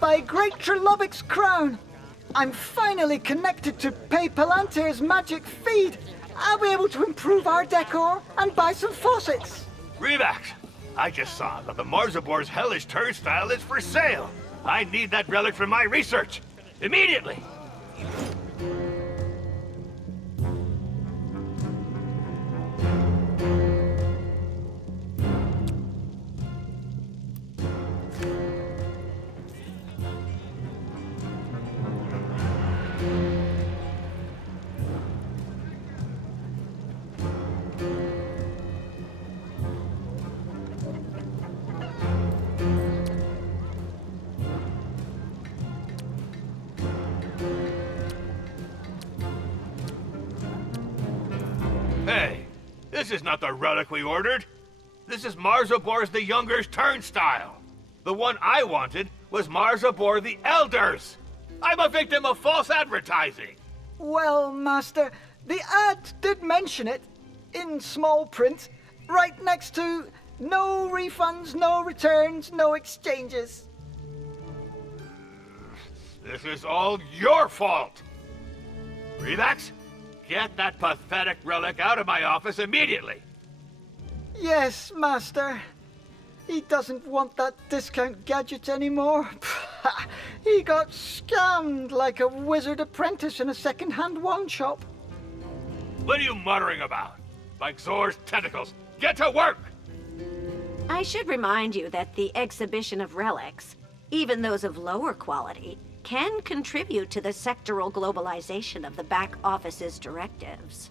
By Great Trelobic's crown! I'm finally connected to Pay Palantir's magic feed. I'll be able to improve our decor and buy some faucets. Revax, I just saw that the Marzabor's hellish turnstile is for sale. I need that relic for my research. Immediately! This is not the relic we ordered. This is Marzabor the Younger's turnstile. The one I wanted was Marzabor the Elder's. I'm a victim of false advertising. Well, Master, the ad did mention it, in small print, right next to no refunds, no returns, no exchanges. This is all your fault. Relax. Get that pathetic relic out of my office immediately. Yes, Master. He doesn't want that discount gadget anymore. He got scammed like a wizard apprentice in a second-hand wand shop. What are you muttering about? Like Zor's tentacles. Get to work! I should remind you that the exhibition of relics, even those of lower quality, can contribute to the sectoral globalization of the back office's directives.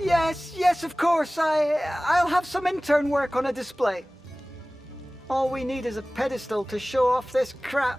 Yes, of course. I'll have some intern work on a display. All we need is a pedestal to show off this crap.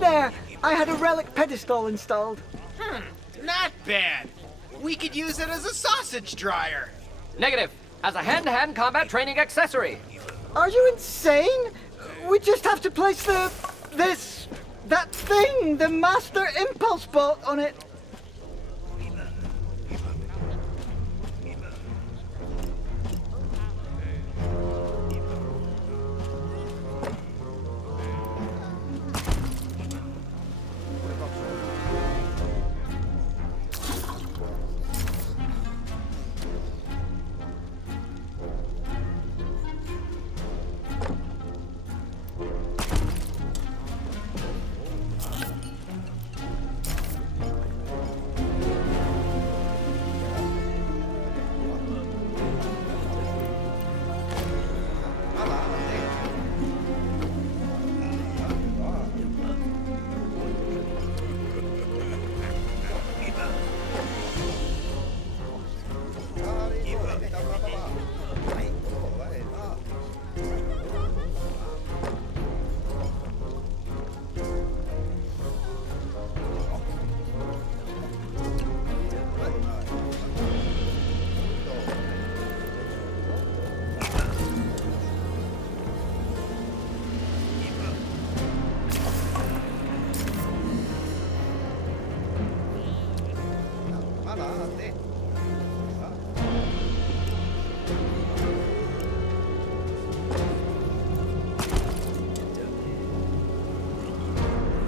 There, I had a relic pedestal installed. Not bad. We could use it as a sausage dryer. Negative. As a hand-to-hand combat training accessory. Are you insane? We just have to place that thing, the Master Impulse Bolt on it.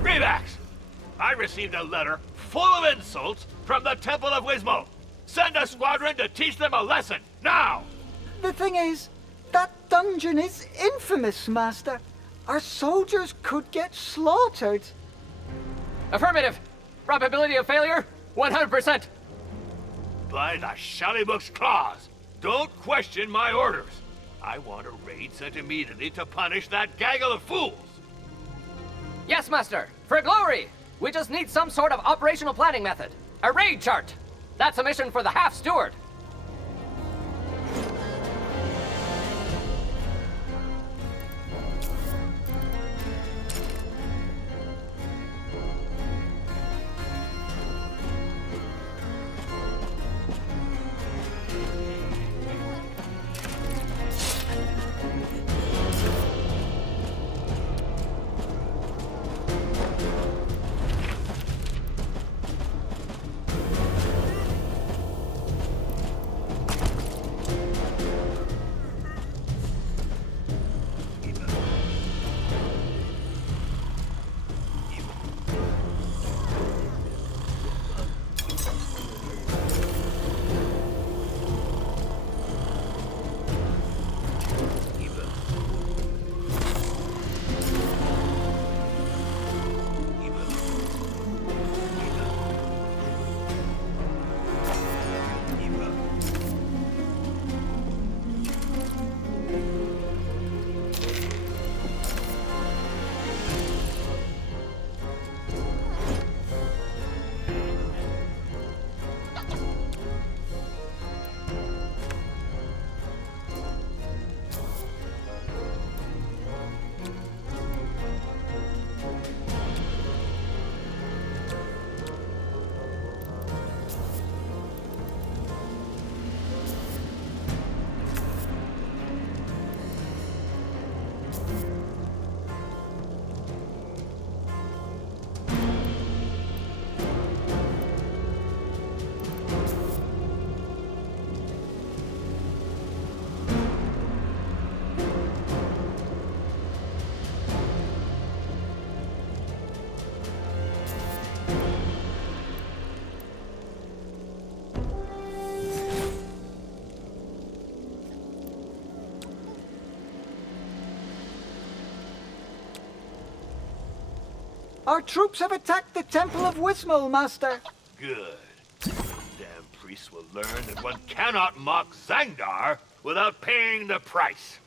Relax! I received a letter full of insults from the Temple of Wismo. Send a squadron to teach them a lesson, now! The thing is, that dungeon is infamous, Master. Our soldiers could get slaughtered. Affirmative. Probability of failure, 100%. By the Shallybook's claws, don't question my orders. I want a raid sent immediately to punish that gaggle of fools. Yes, Master. For glory. We just need some sort of operational planning method. A raid chart. That's a mission for the half-steward. Our troops have attacked the Temple of Wismo, Master. Good. Damn priests will learn that one cannot mock Zangdar without paying the price.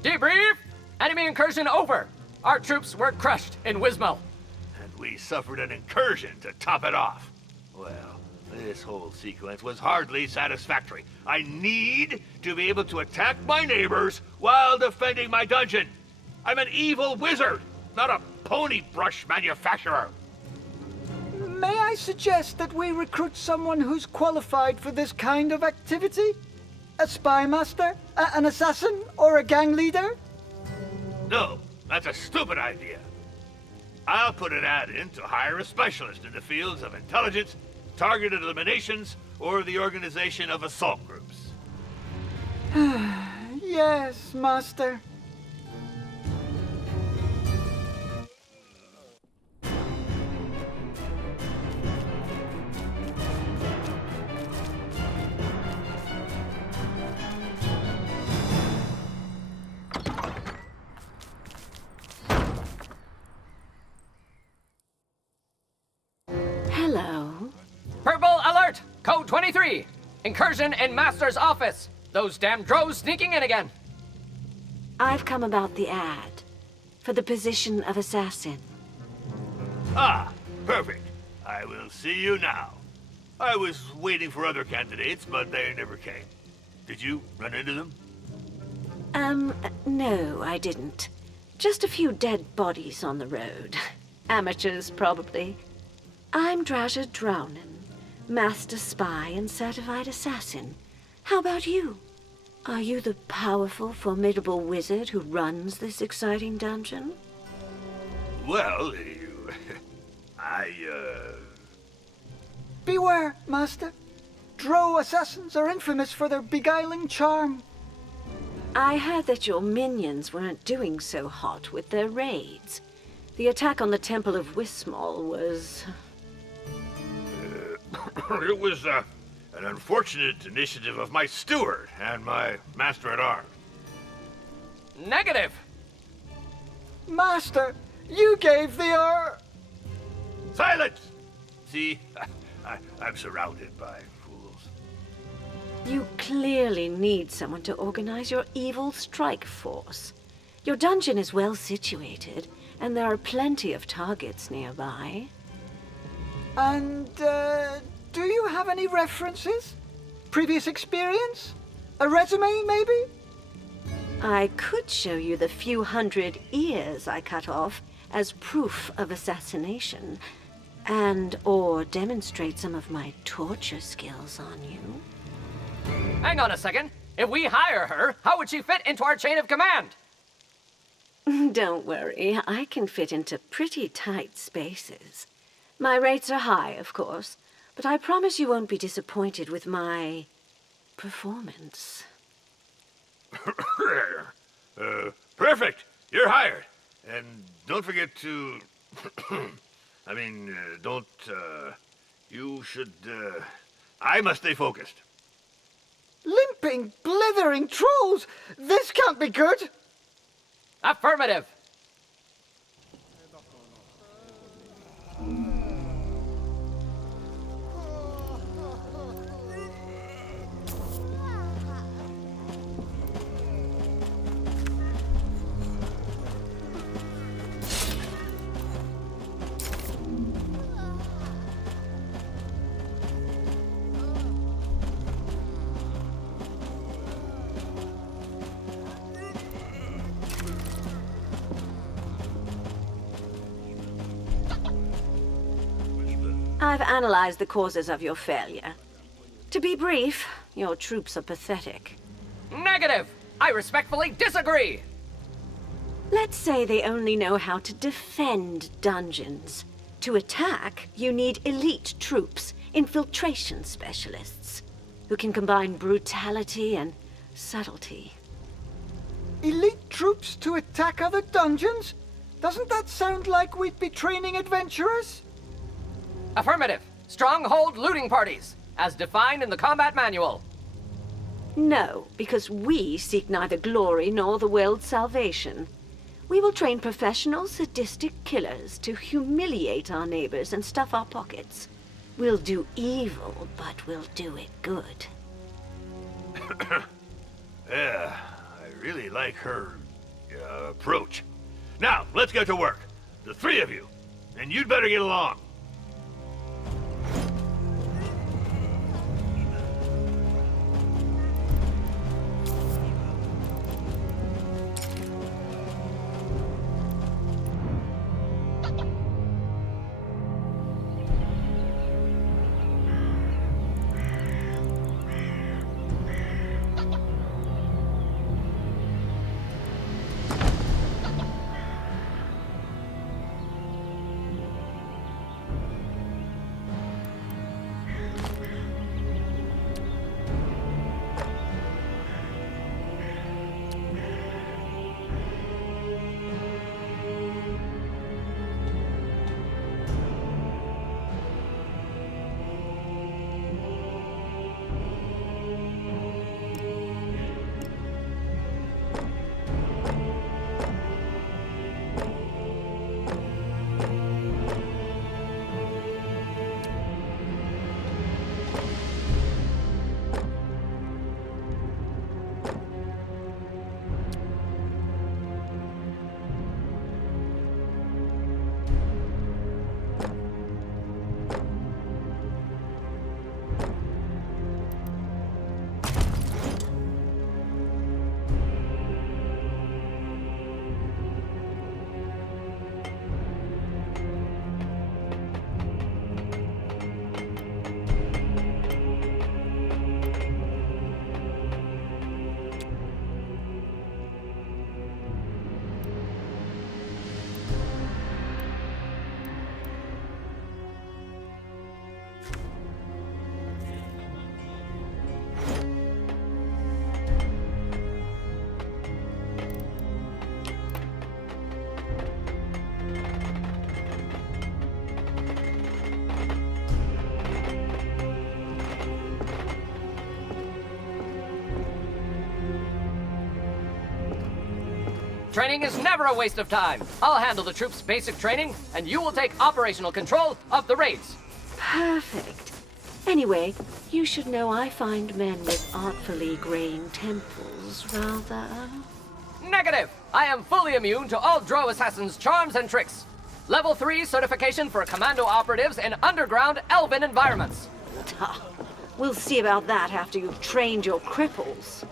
Debrief! Enemy incursion over! Our troops were crushed in Wismo. And we suffered an incursion to top it off. Well, this whole sequence was hardly satisfactory. I need to be able to attack my neighbors while defending my dungeon. I'm an evil wizard, not a pony brush manufacturer. May I suggest that we recruit someone who's qualified for this kind of activity? A spy master? An assassin? Or a gang leader? No, that's a stupid idea. I'll put an ad in to hire a specialist in the fields of intelligence, targeted eliminations, or the organization of assault groups. Yes, master. Hello. Purple alert! Code 23! Incursion in Master's office! Those damn drows sneaking in again! I've come about the ad for the position of assassin. Ah, perfect. I will see you now. I was waiting for other candidates, but they never came. Did you run into them? No, I didn't. Just a few dead bodies on the road. Amateurs, probably. I'm Draja Drownin, master spy and certified assassin. How about you? Are you the powerful, formidable wizard who runs this exciting dungeon? Well, Beware, Master. Drow assassins are infamous for their beguiling charm. I heard that your minions weren't doing so hot with their raids. The attack on the Temple of Wismol was... It was, an unfortunate initiative of my steward and my master-at-arms. Negative! Master, you gave the Silence! See, I'm surrounded by fools. You clearly need someone to organize your evil strike force. Your dungeon is well situated, and there are plenty of targets nearby. And, do you have any references? Previous experience? A resume, maybe? I could show you the few hundred ears I cut off as proof of assassination, or demonstrate some of my torture skills on you. Hang on a second. If we hire her, how would she fit into our chain of command? Don't worry, I can fit into pretty tight spaces. My rates are high, of course, but I promise you won't be disappointed with my performance. Perfect! You're hired. And don't forget to... you should, I must stay focused. Limping, blithering trolls! This can't be good! Affirmative! I've analyzed the causes of your failure. To be brief, your troops are pathetic. Negative! I respectfully disagree! Let's say they only know how to defend dungeons. To attack, you need elite troops, infiltration specialists, who can combine brutality and subtlety. Elite troops to attack other dungeons? Doesn't that sound like we'd be training adventurers? Affirmative! Stronghold looting parties, as defined in the combat manual. No, because we seek neither glory nor the world's salvation. We will train professional, sadistic killers to humiliate our neighbors and stuff our pockets. We'll do evil, but we'll do it good. Yeah, I really like her approach. Now, let's get to work. The three of you. And you'd better get along. Training is never a waste of time. I'll handle the troops' basic training, and you will take operational control of the raids. Perfect. Anyway, you should know I find men with artfully graying temples rather... Negative! I am fully immune to all Drow assassins' charms and tricks. Level 3 certification for commando operatives in underground elven environments. Ha. We'll see about that after you've trained your cripples.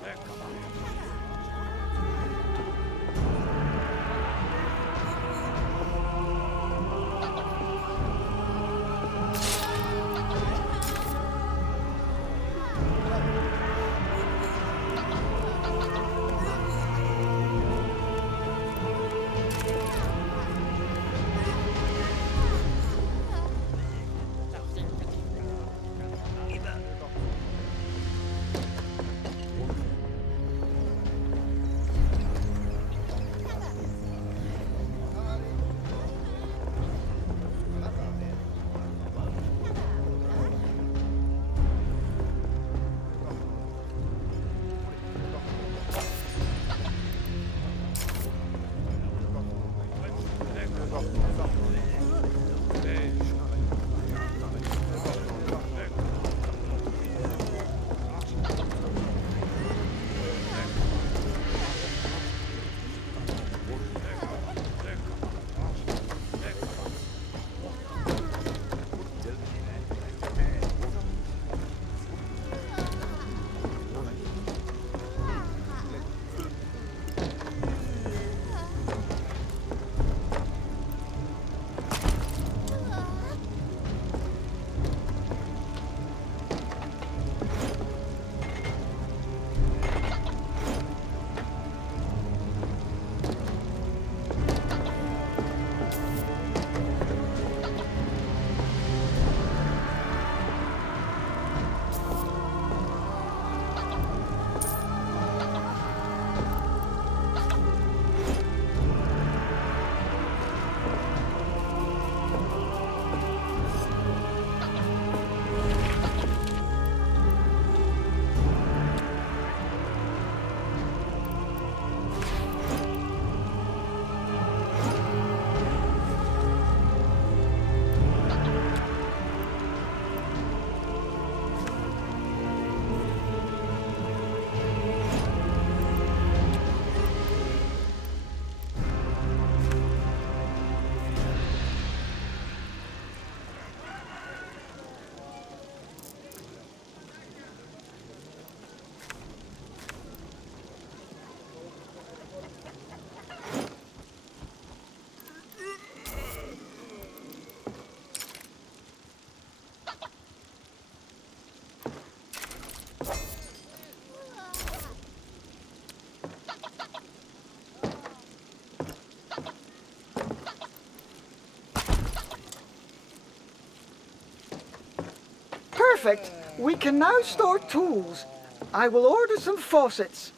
Perfect. We can now store tools. I will order some faucets.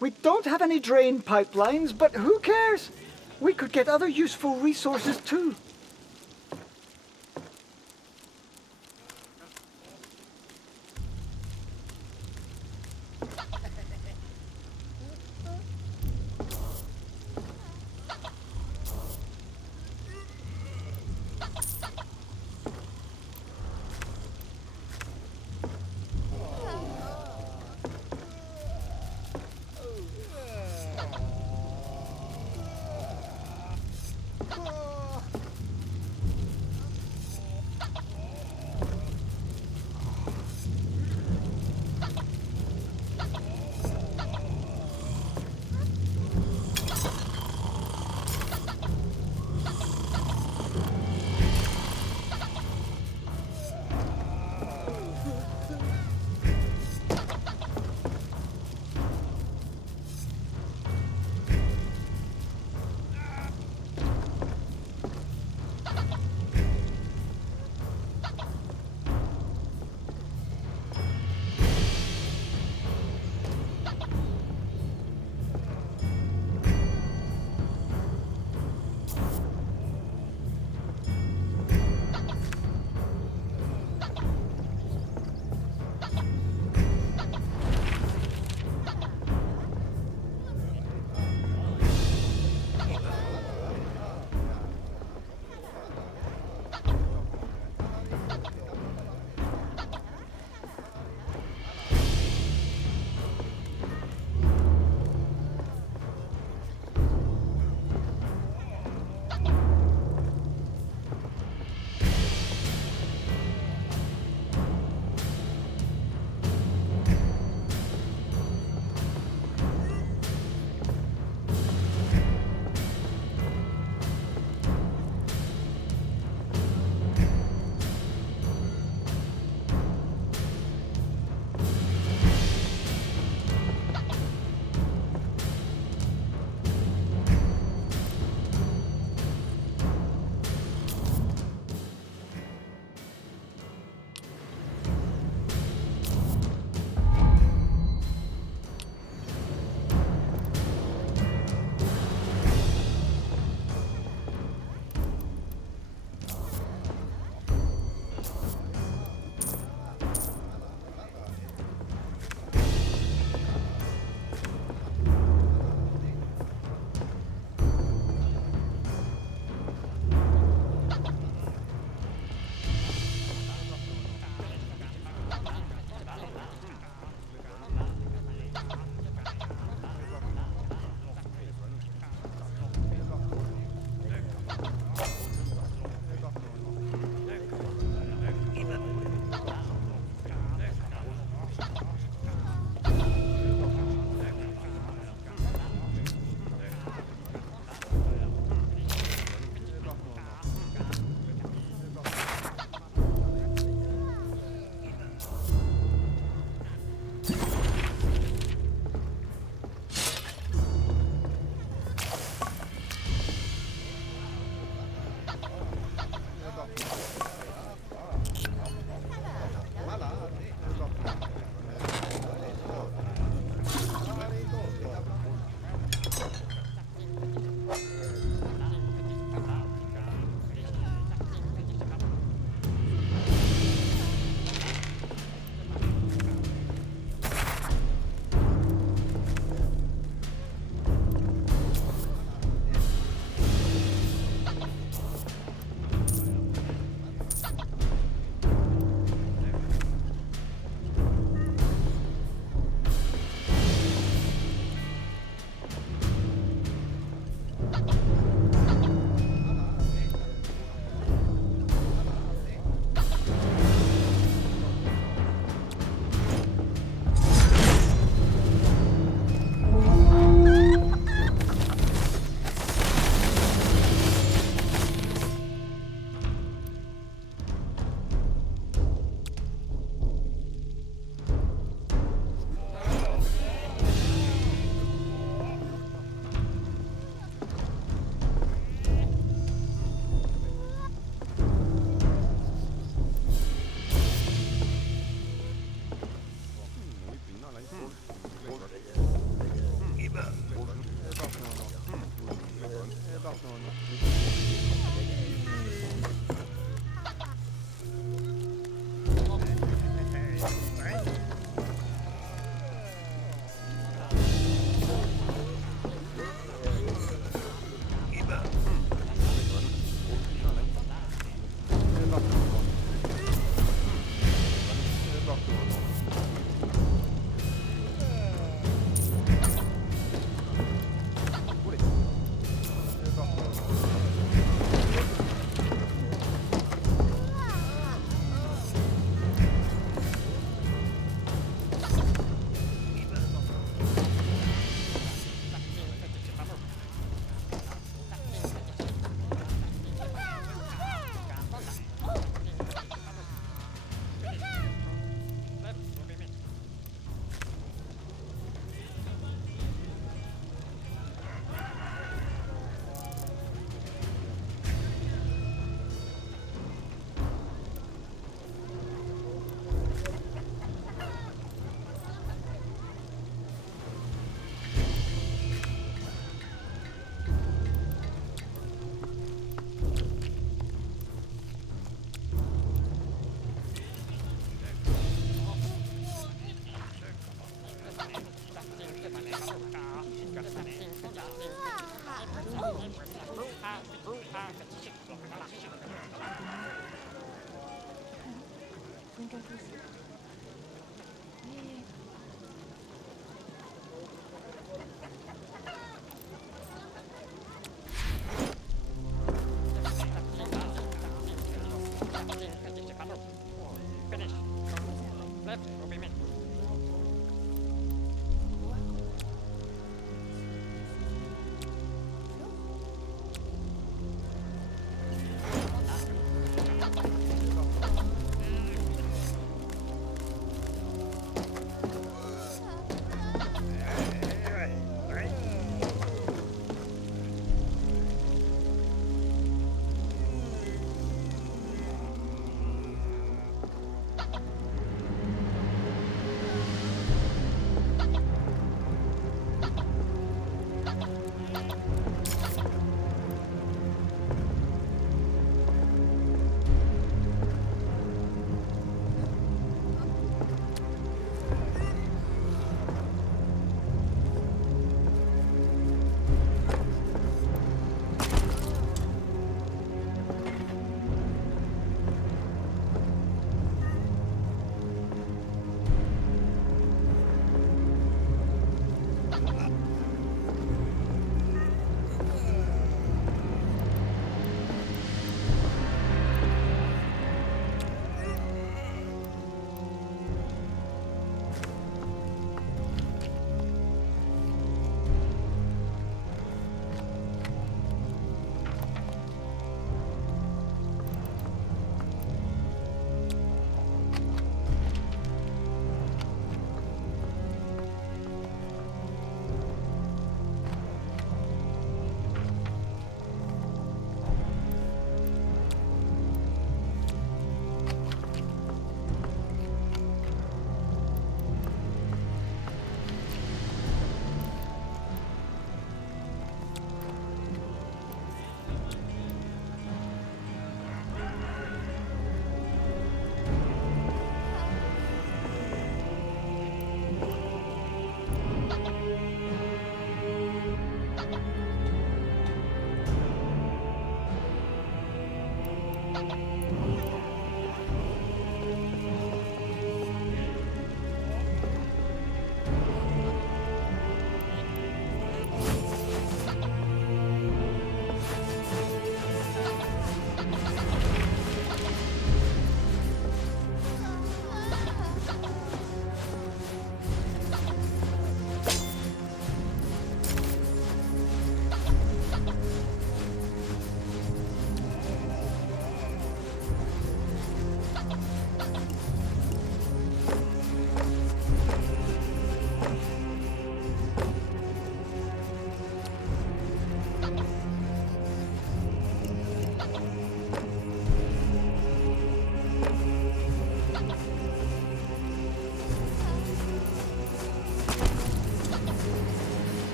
We don't have any drain pipelines, but who cares? We could get other useful resources too.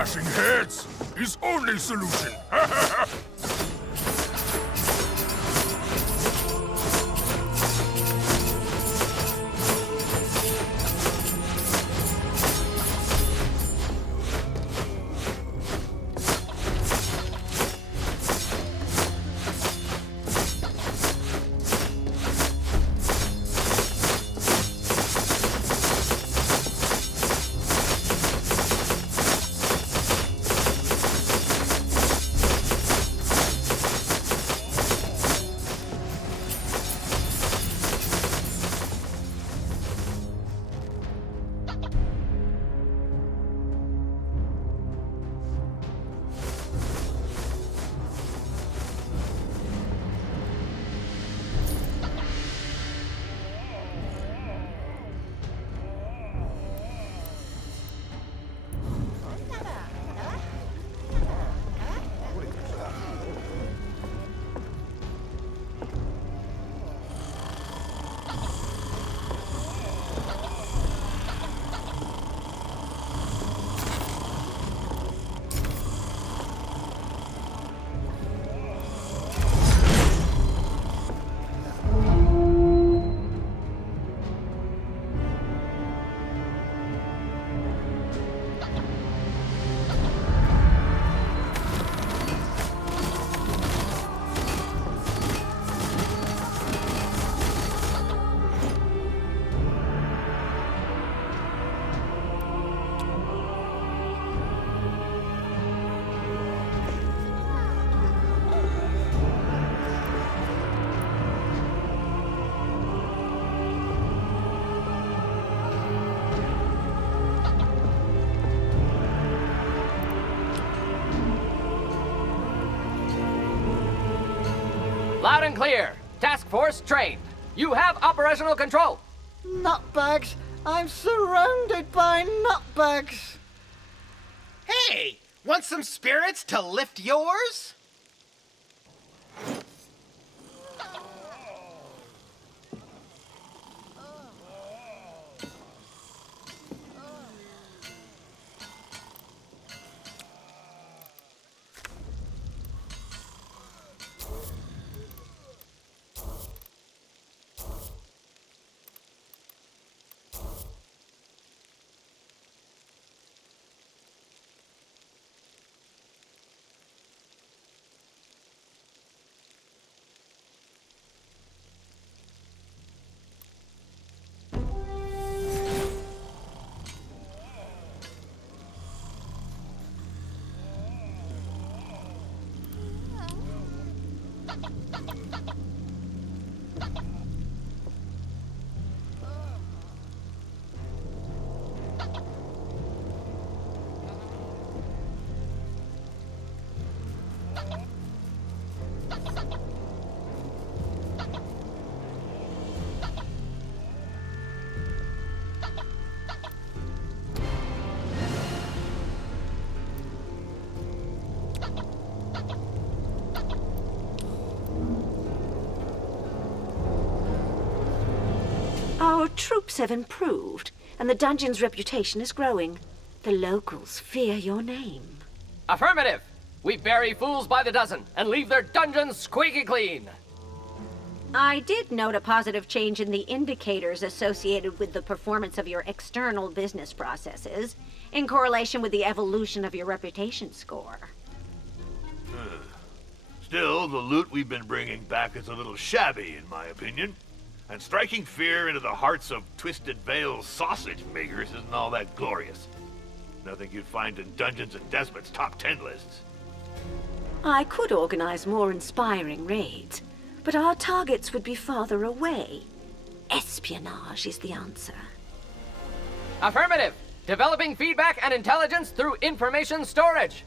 Bashing heads is only solution. Loud and clear. Task force trained. You have operational control. Nutbags! I'm surrounded by nutbags! Hey, want some spirits to lift yours? Our troops have improved, and the dungeon's reputation is growing. The locals fear your name. Affirmative. We bury fools by the dozen and leave their dungeons squeaky clean. I did note a positive change in the indicators associated with the performance of your external business processes, in correlation with the evolution of your reputation score. Still, the loot we've been bringing back is a little shabby, in my opinion. And striking fear into the hearts of Twisted Veil's sausage makers isn't all that glorious. Nothing you'd find in Dungeons and Despots' top 10 lists. I could organize more inspiring raids, but our targets would be farther away. Espionage is the answer. Affirmative. Developing feedback and intelligence through information storage.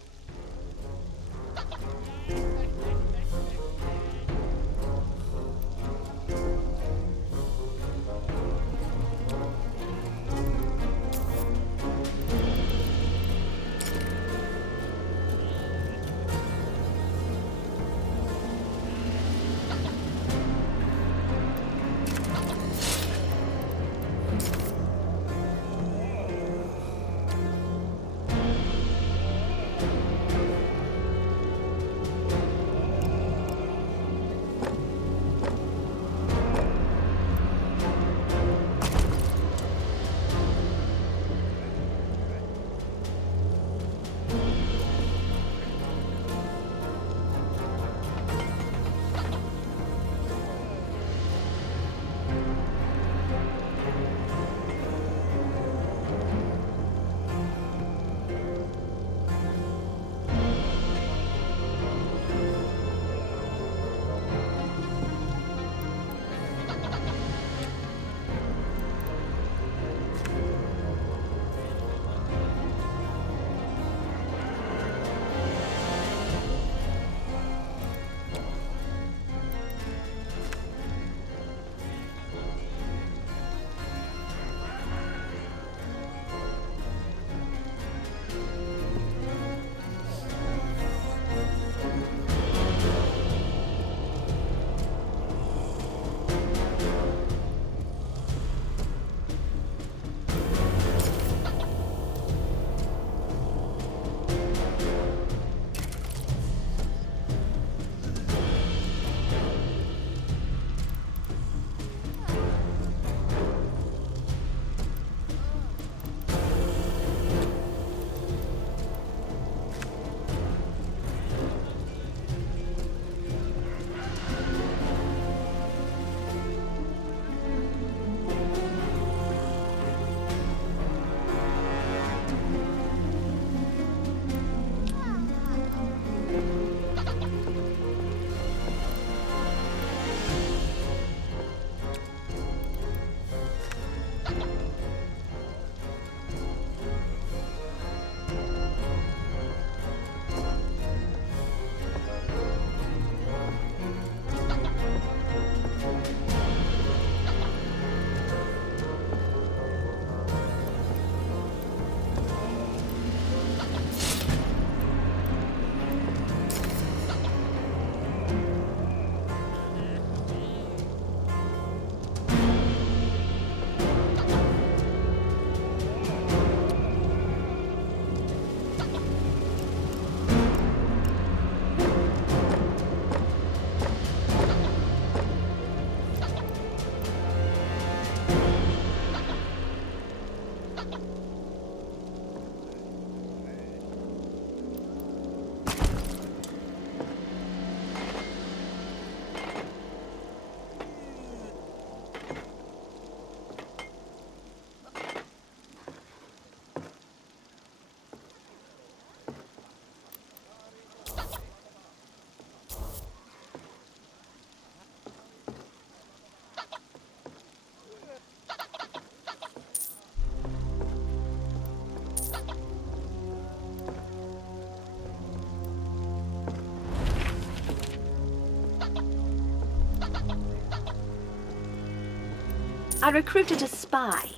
I recruited a spy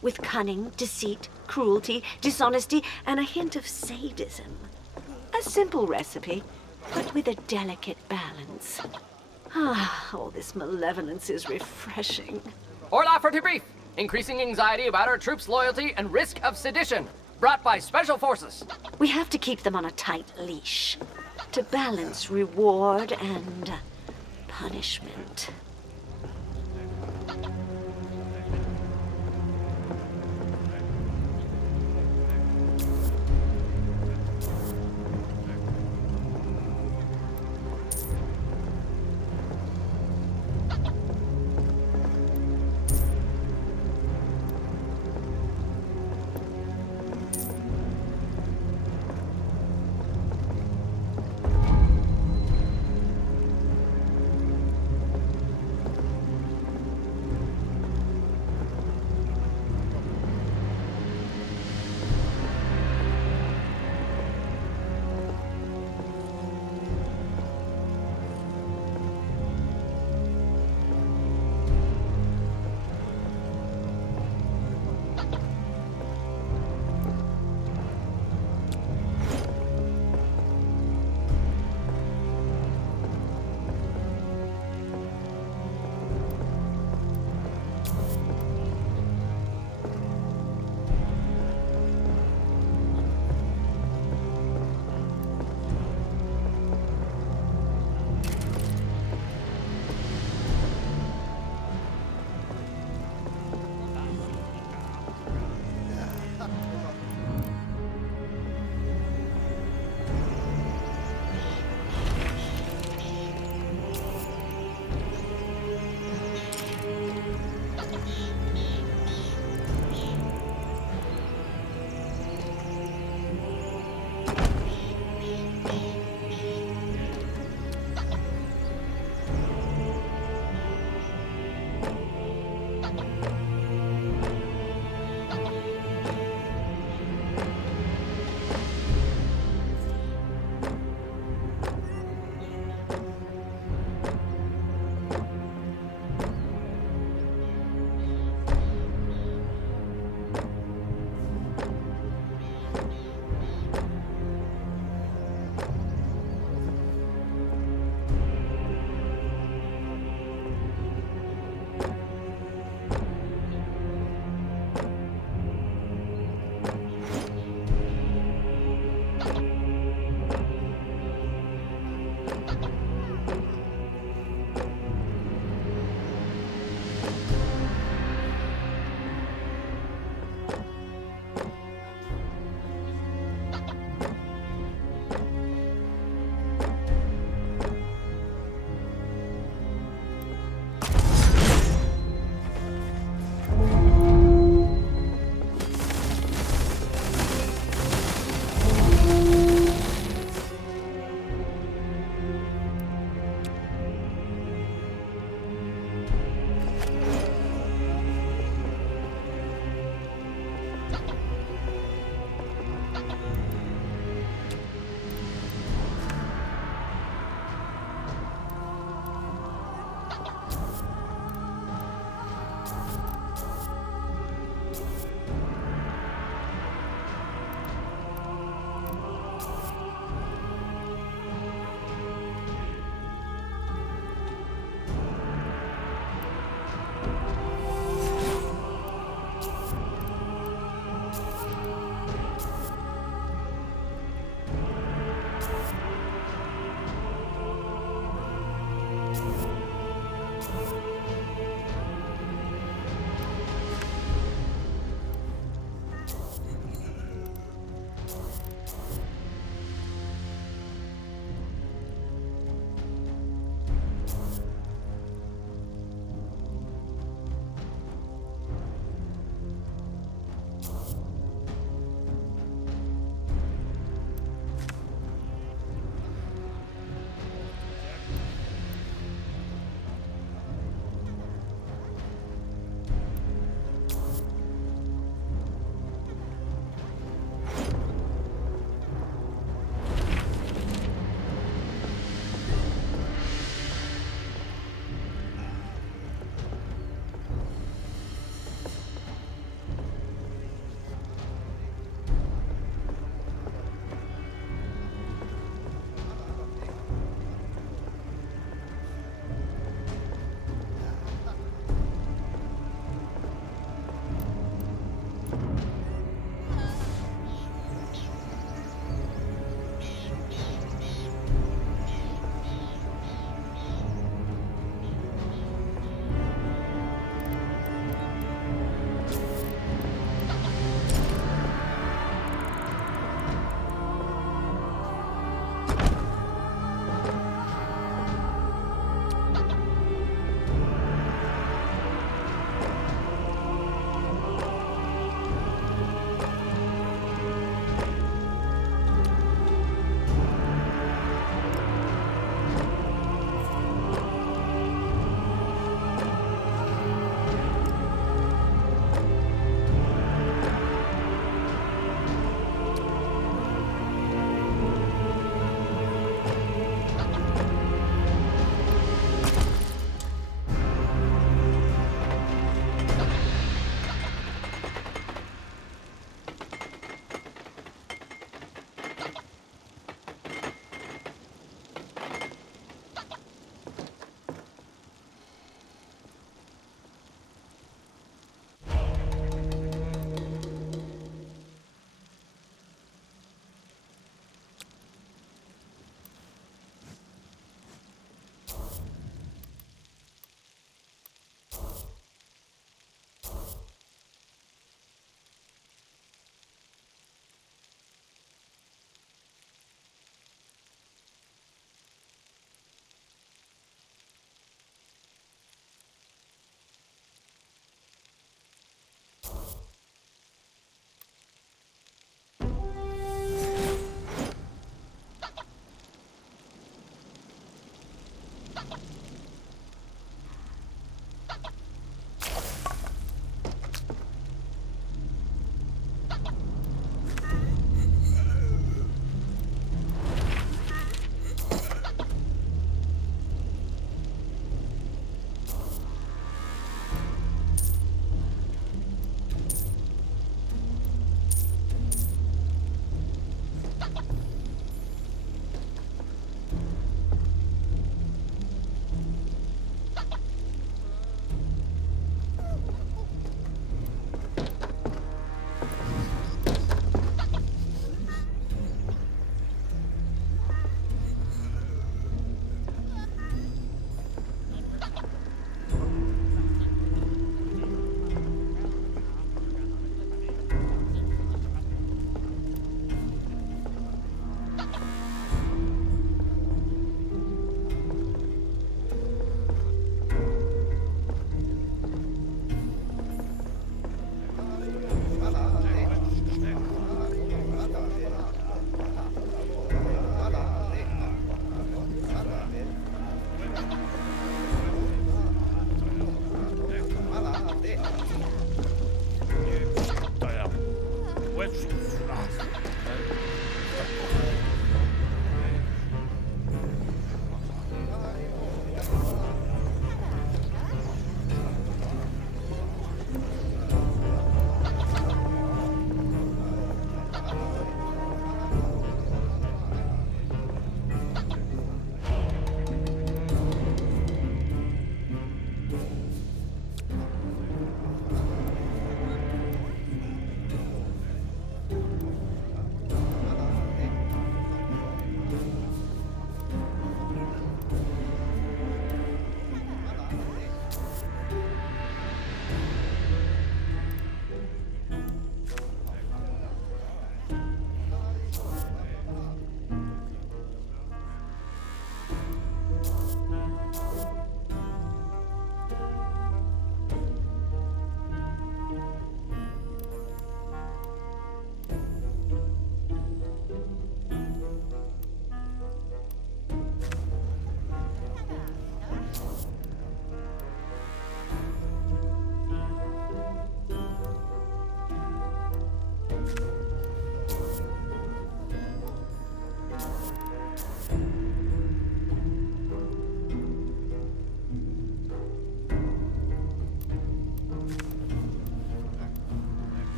with cunning, deceit, cruelty, dishonesty, and a hint of sadism. A simple recipe, but with a delicate balance. Ah, all this malevolence is refreshing. Orla for debrief. Increasing anxiety about our troops' loyalty and risk of sedition. Brought by Special Forces. We have to keep them on a tight leash to balance reward and punishment.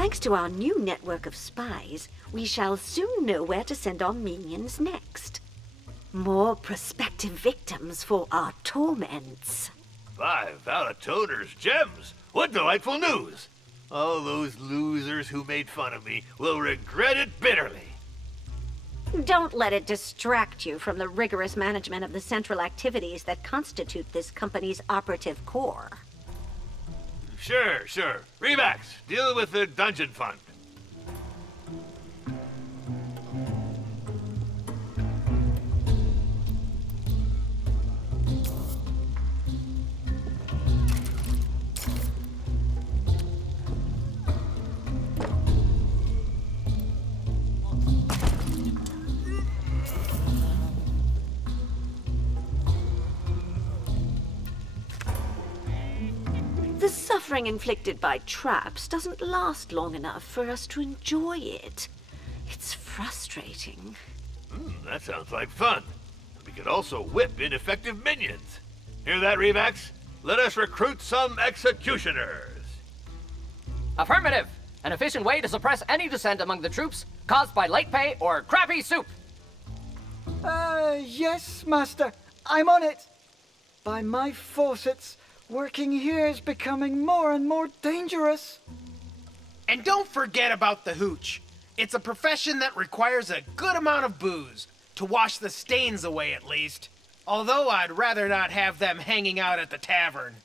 Thanks to our new network of spies, we shall soon know where to send our minions next. More prospective victims for our torments. 5 Valatoner's gems! What delightful news! All those losers who made fun of me will regret it bitterly. Don't let it distract you from the rigorous management of the central activities that constitute this company's operative core. Sure. Remax, deal with the dungeon fund. The suffering inflicted by traps doesn't last long enough for us to enjoy it. It's frustrating. That sounds like fun. We could also whip ineffective minions. Hear that, Remax? Let us recruit some executioners. Affirmative! An efficient way to suppress any dissent among the troops caused by late pay or crappy soup. Yes, Master. I'm on it. By my faucets, working here is becoming more and more dangerous. And don't forget about the hooch. It's a profession that requires a good amount of booze, to wash the stains away at least. Although I'd rather not have them hanging out at the tavern.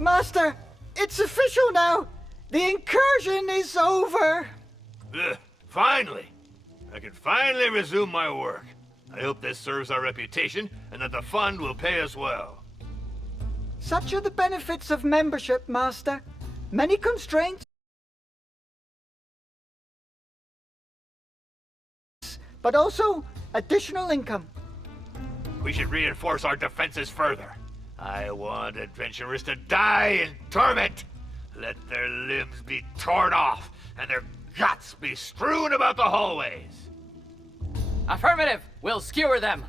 Master, it's official now. The incursion is over. Finally! I can finally resume my work. I hope this serves our reputation and that the fund will pay us well. Such are the benefits of membership, Master. Many constraints, but also additional income. We should reinforce our defenses further. I want adventurers to die in torment. Let their limbs be torn off and their guts be strewn about the hallways. Affirmative! We'll skewer them.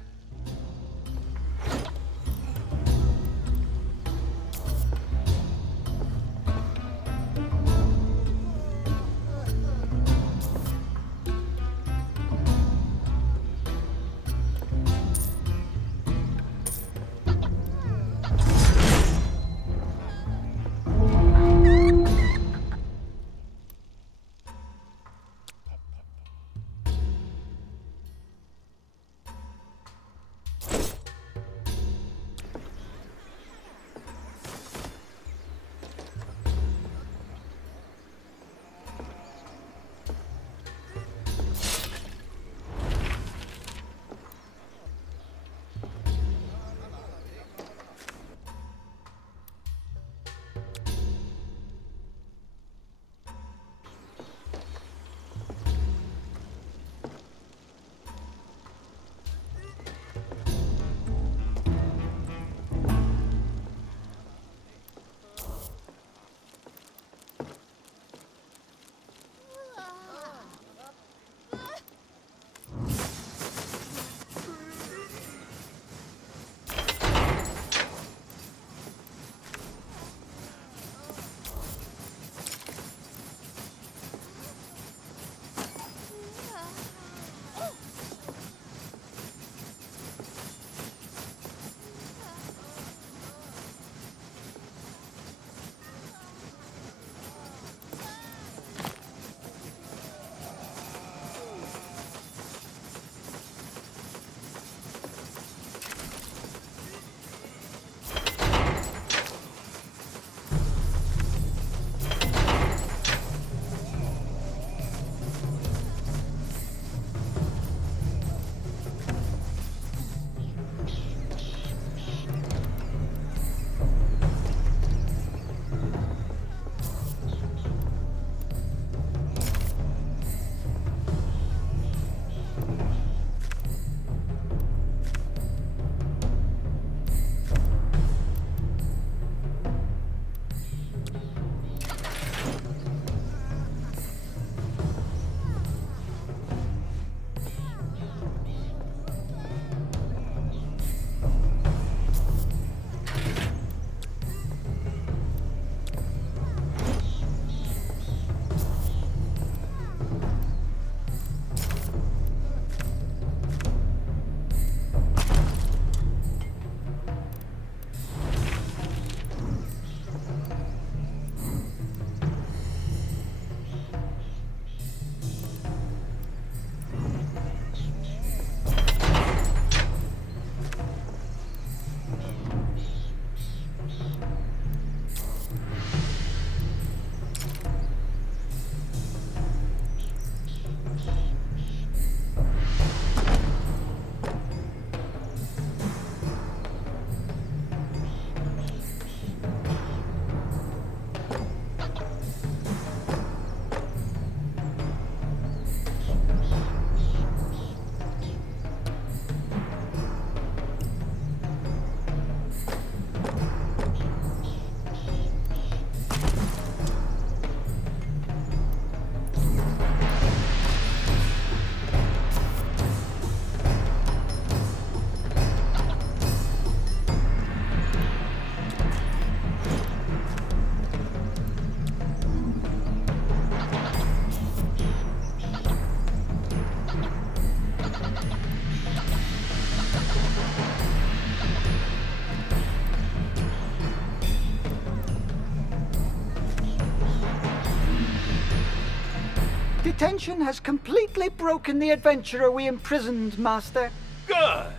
detention has completely broken the adventurer we imprisoned, Master. Good.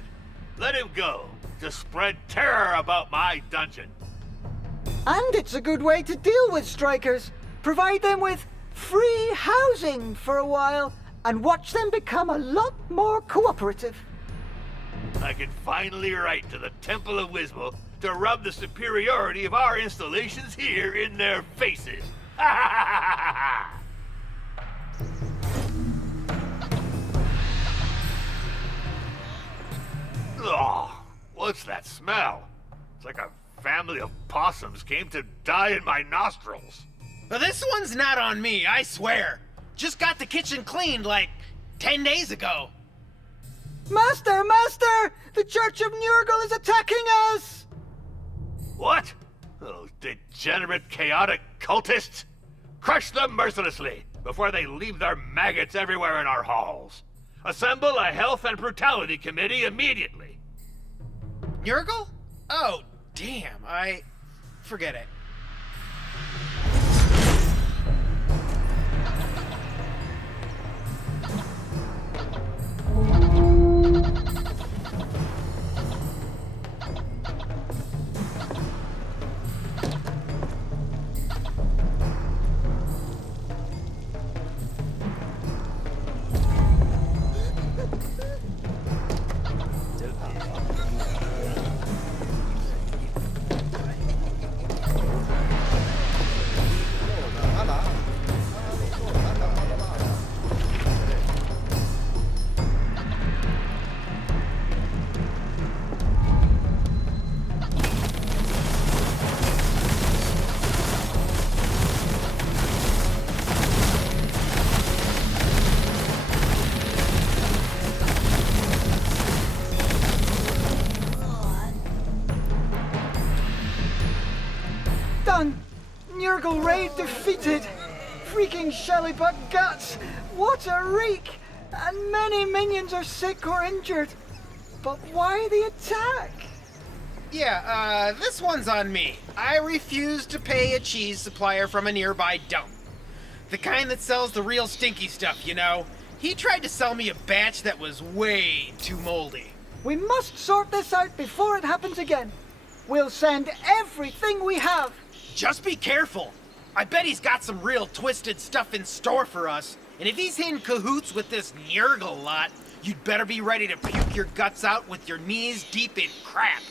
Let him go to spread terror about my dungeon. And it's a good way to deal with strikers. Provide them with free housing for a while and watch them become a lot more cooperative. I can finally write to the Temple of Wismo to rub the superiority of our installations here in their faces. Oh, what's that smell? It's like a family of possums came to die in my nostrils. But this one's not on me, I swear. Just got the kitchen cleaned like 10 days ago. Master! Master! The Church of Nurgle is attacking us! What? Those degenerate, chaotic cultists? Crush them mercilessly before they leave their maggots everywhere in our halls. Assemble a health and brutality committee immediately. Nurgle? Oh, damn, forget it. Done! Nurgle raid defeated! Freaking Shellybug guts! What a reek! And many minions are sick or injured. But why the attack? Yeah, this one's on me. I refused to pay a cheese supplier from a nearby dump. The kind that sells the real stinky stuff, you know. He tried to sell me a batch that was way too moldy. We must sort this out before it happens again. We'll send everything we have. Just be careful. I bet he's got some real twisted stuff in store for us. And if he's in cahoots with this Nurgle lot, you'd better be ready to puke your guts out with your knees deep in crap.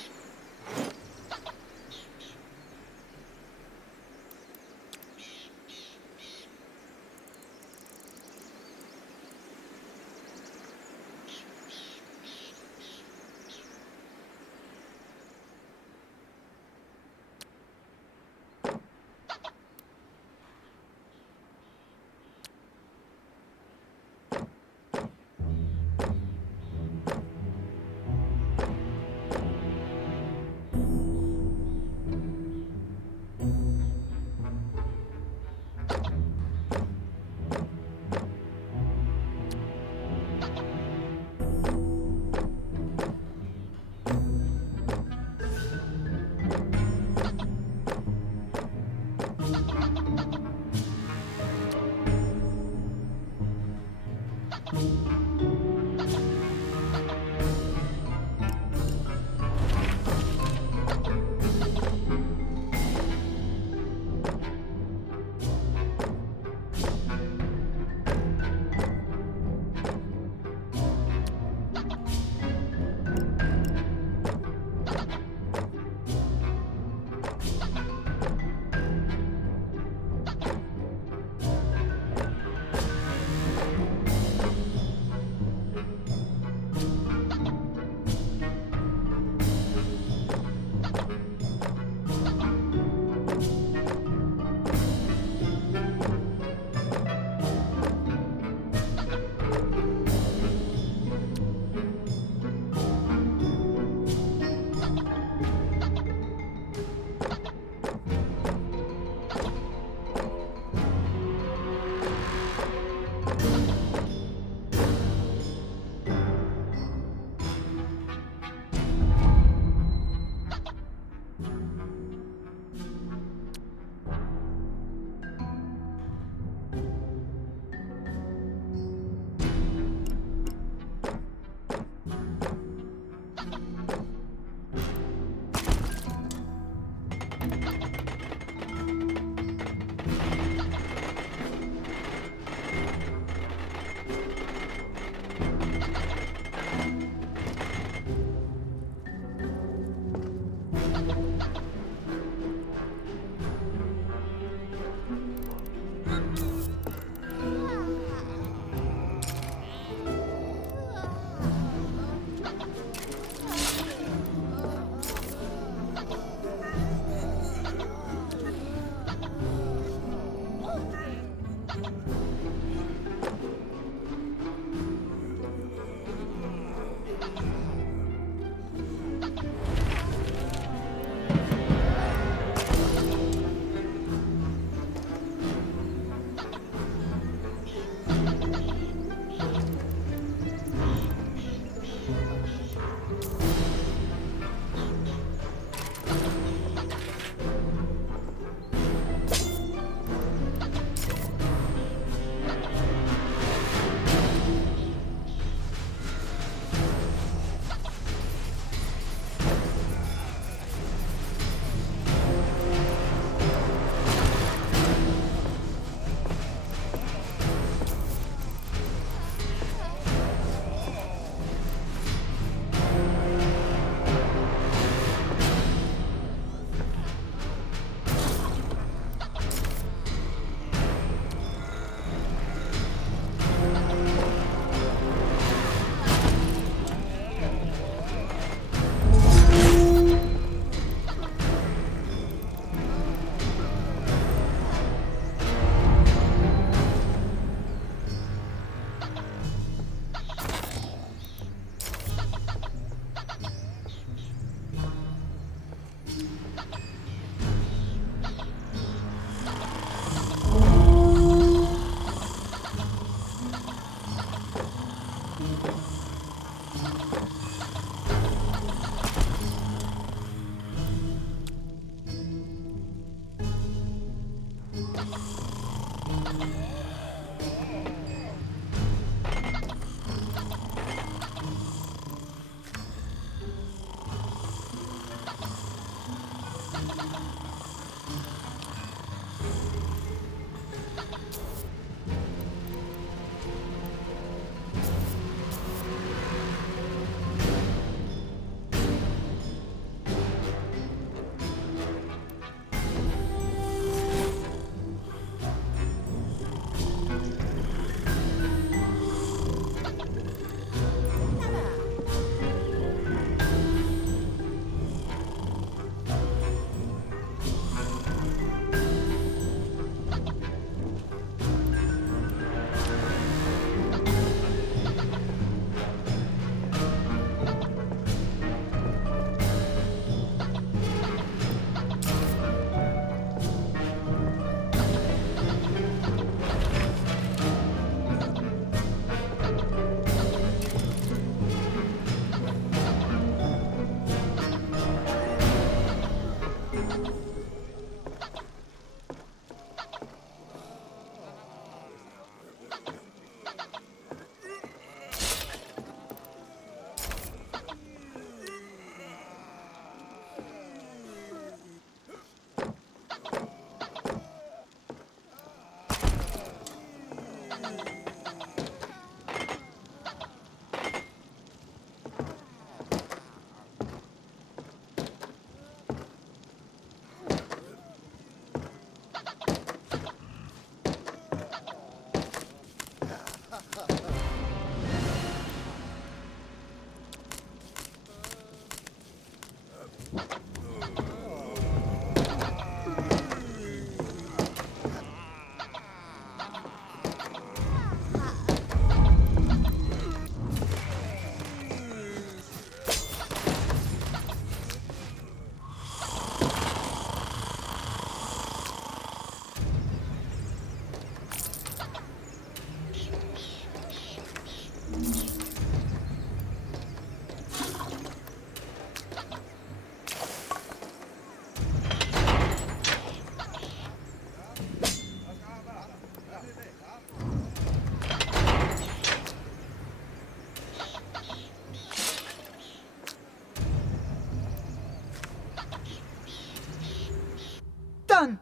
Done!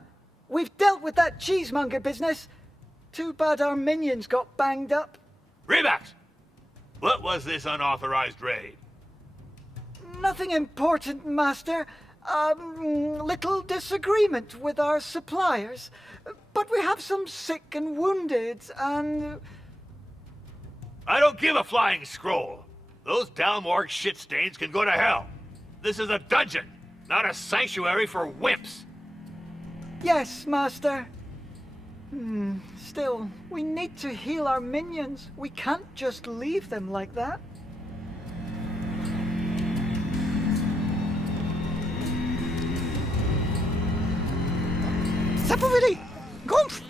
We've dealt with that cheesemonger business. Too bad our minions got banged up. Remax! What was this unauthorized raid? Nothing important, Master. Little disagreement with our suppliers. But we have some sick and wounded, and... I don't give a flying scroll. Those Dalmorg shit stains can go to hell. This is a dungeon, not a sanctuary for wimps. Yes, Master. Still, we need to heal our minions. We can't just leave them like that. Zapowiedzi! Gąf!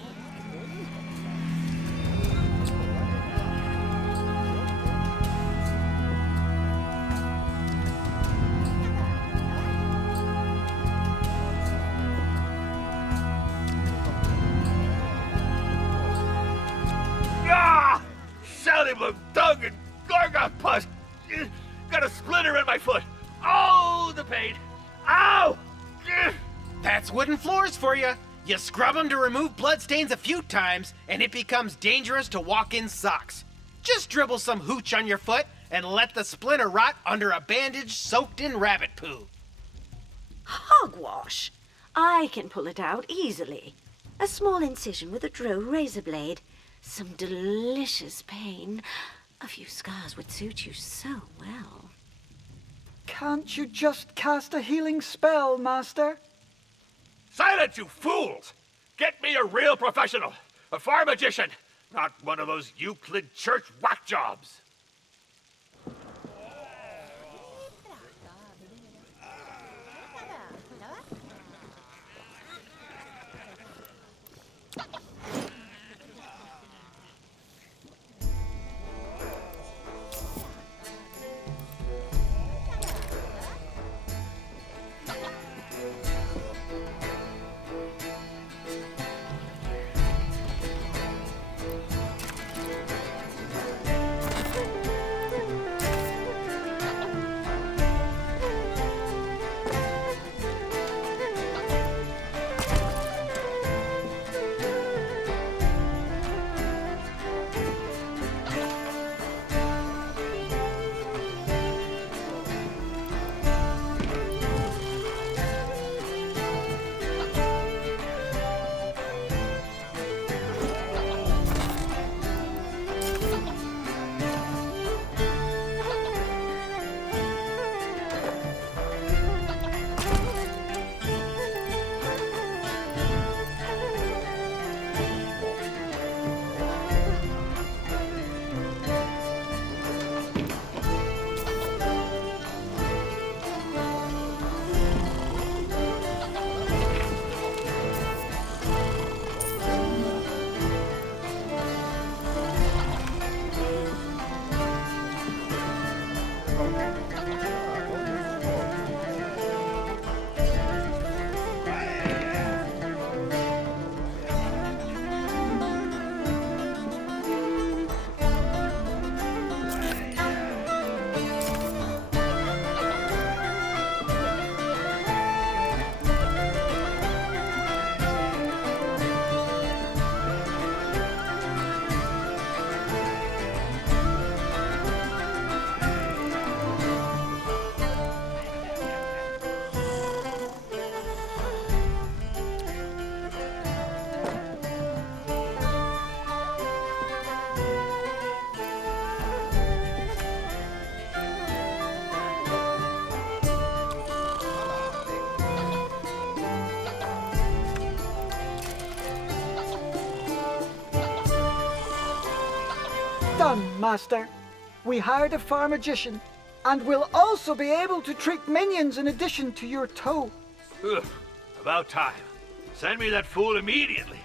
Ah! Sally Bloom, dung and gargot pus! Got a splinter in my foot! Oh, the pain! Ow! That's wooden floors for you. You scrub them to remove bloodstains a few times, and it becomes dangerous to walk in socks. Just dribble some hooch on your foot and let the splinter rot under a bandage soaked in rabbit poo. Hogwash! I can pull it out easily. A small incision with a drow razor blade. Some delicious pain. A few scars would suit you so well. Can't you just cast a healing spell, Master? Silence, you fools! Get me a real professional, a fire magician, not one of those Euclid church whack jobs. Done, Master. We hired a farm magician, and we'll also be able to trick minions in addition to your toe. Ugh, about time. Send me that fool immediately.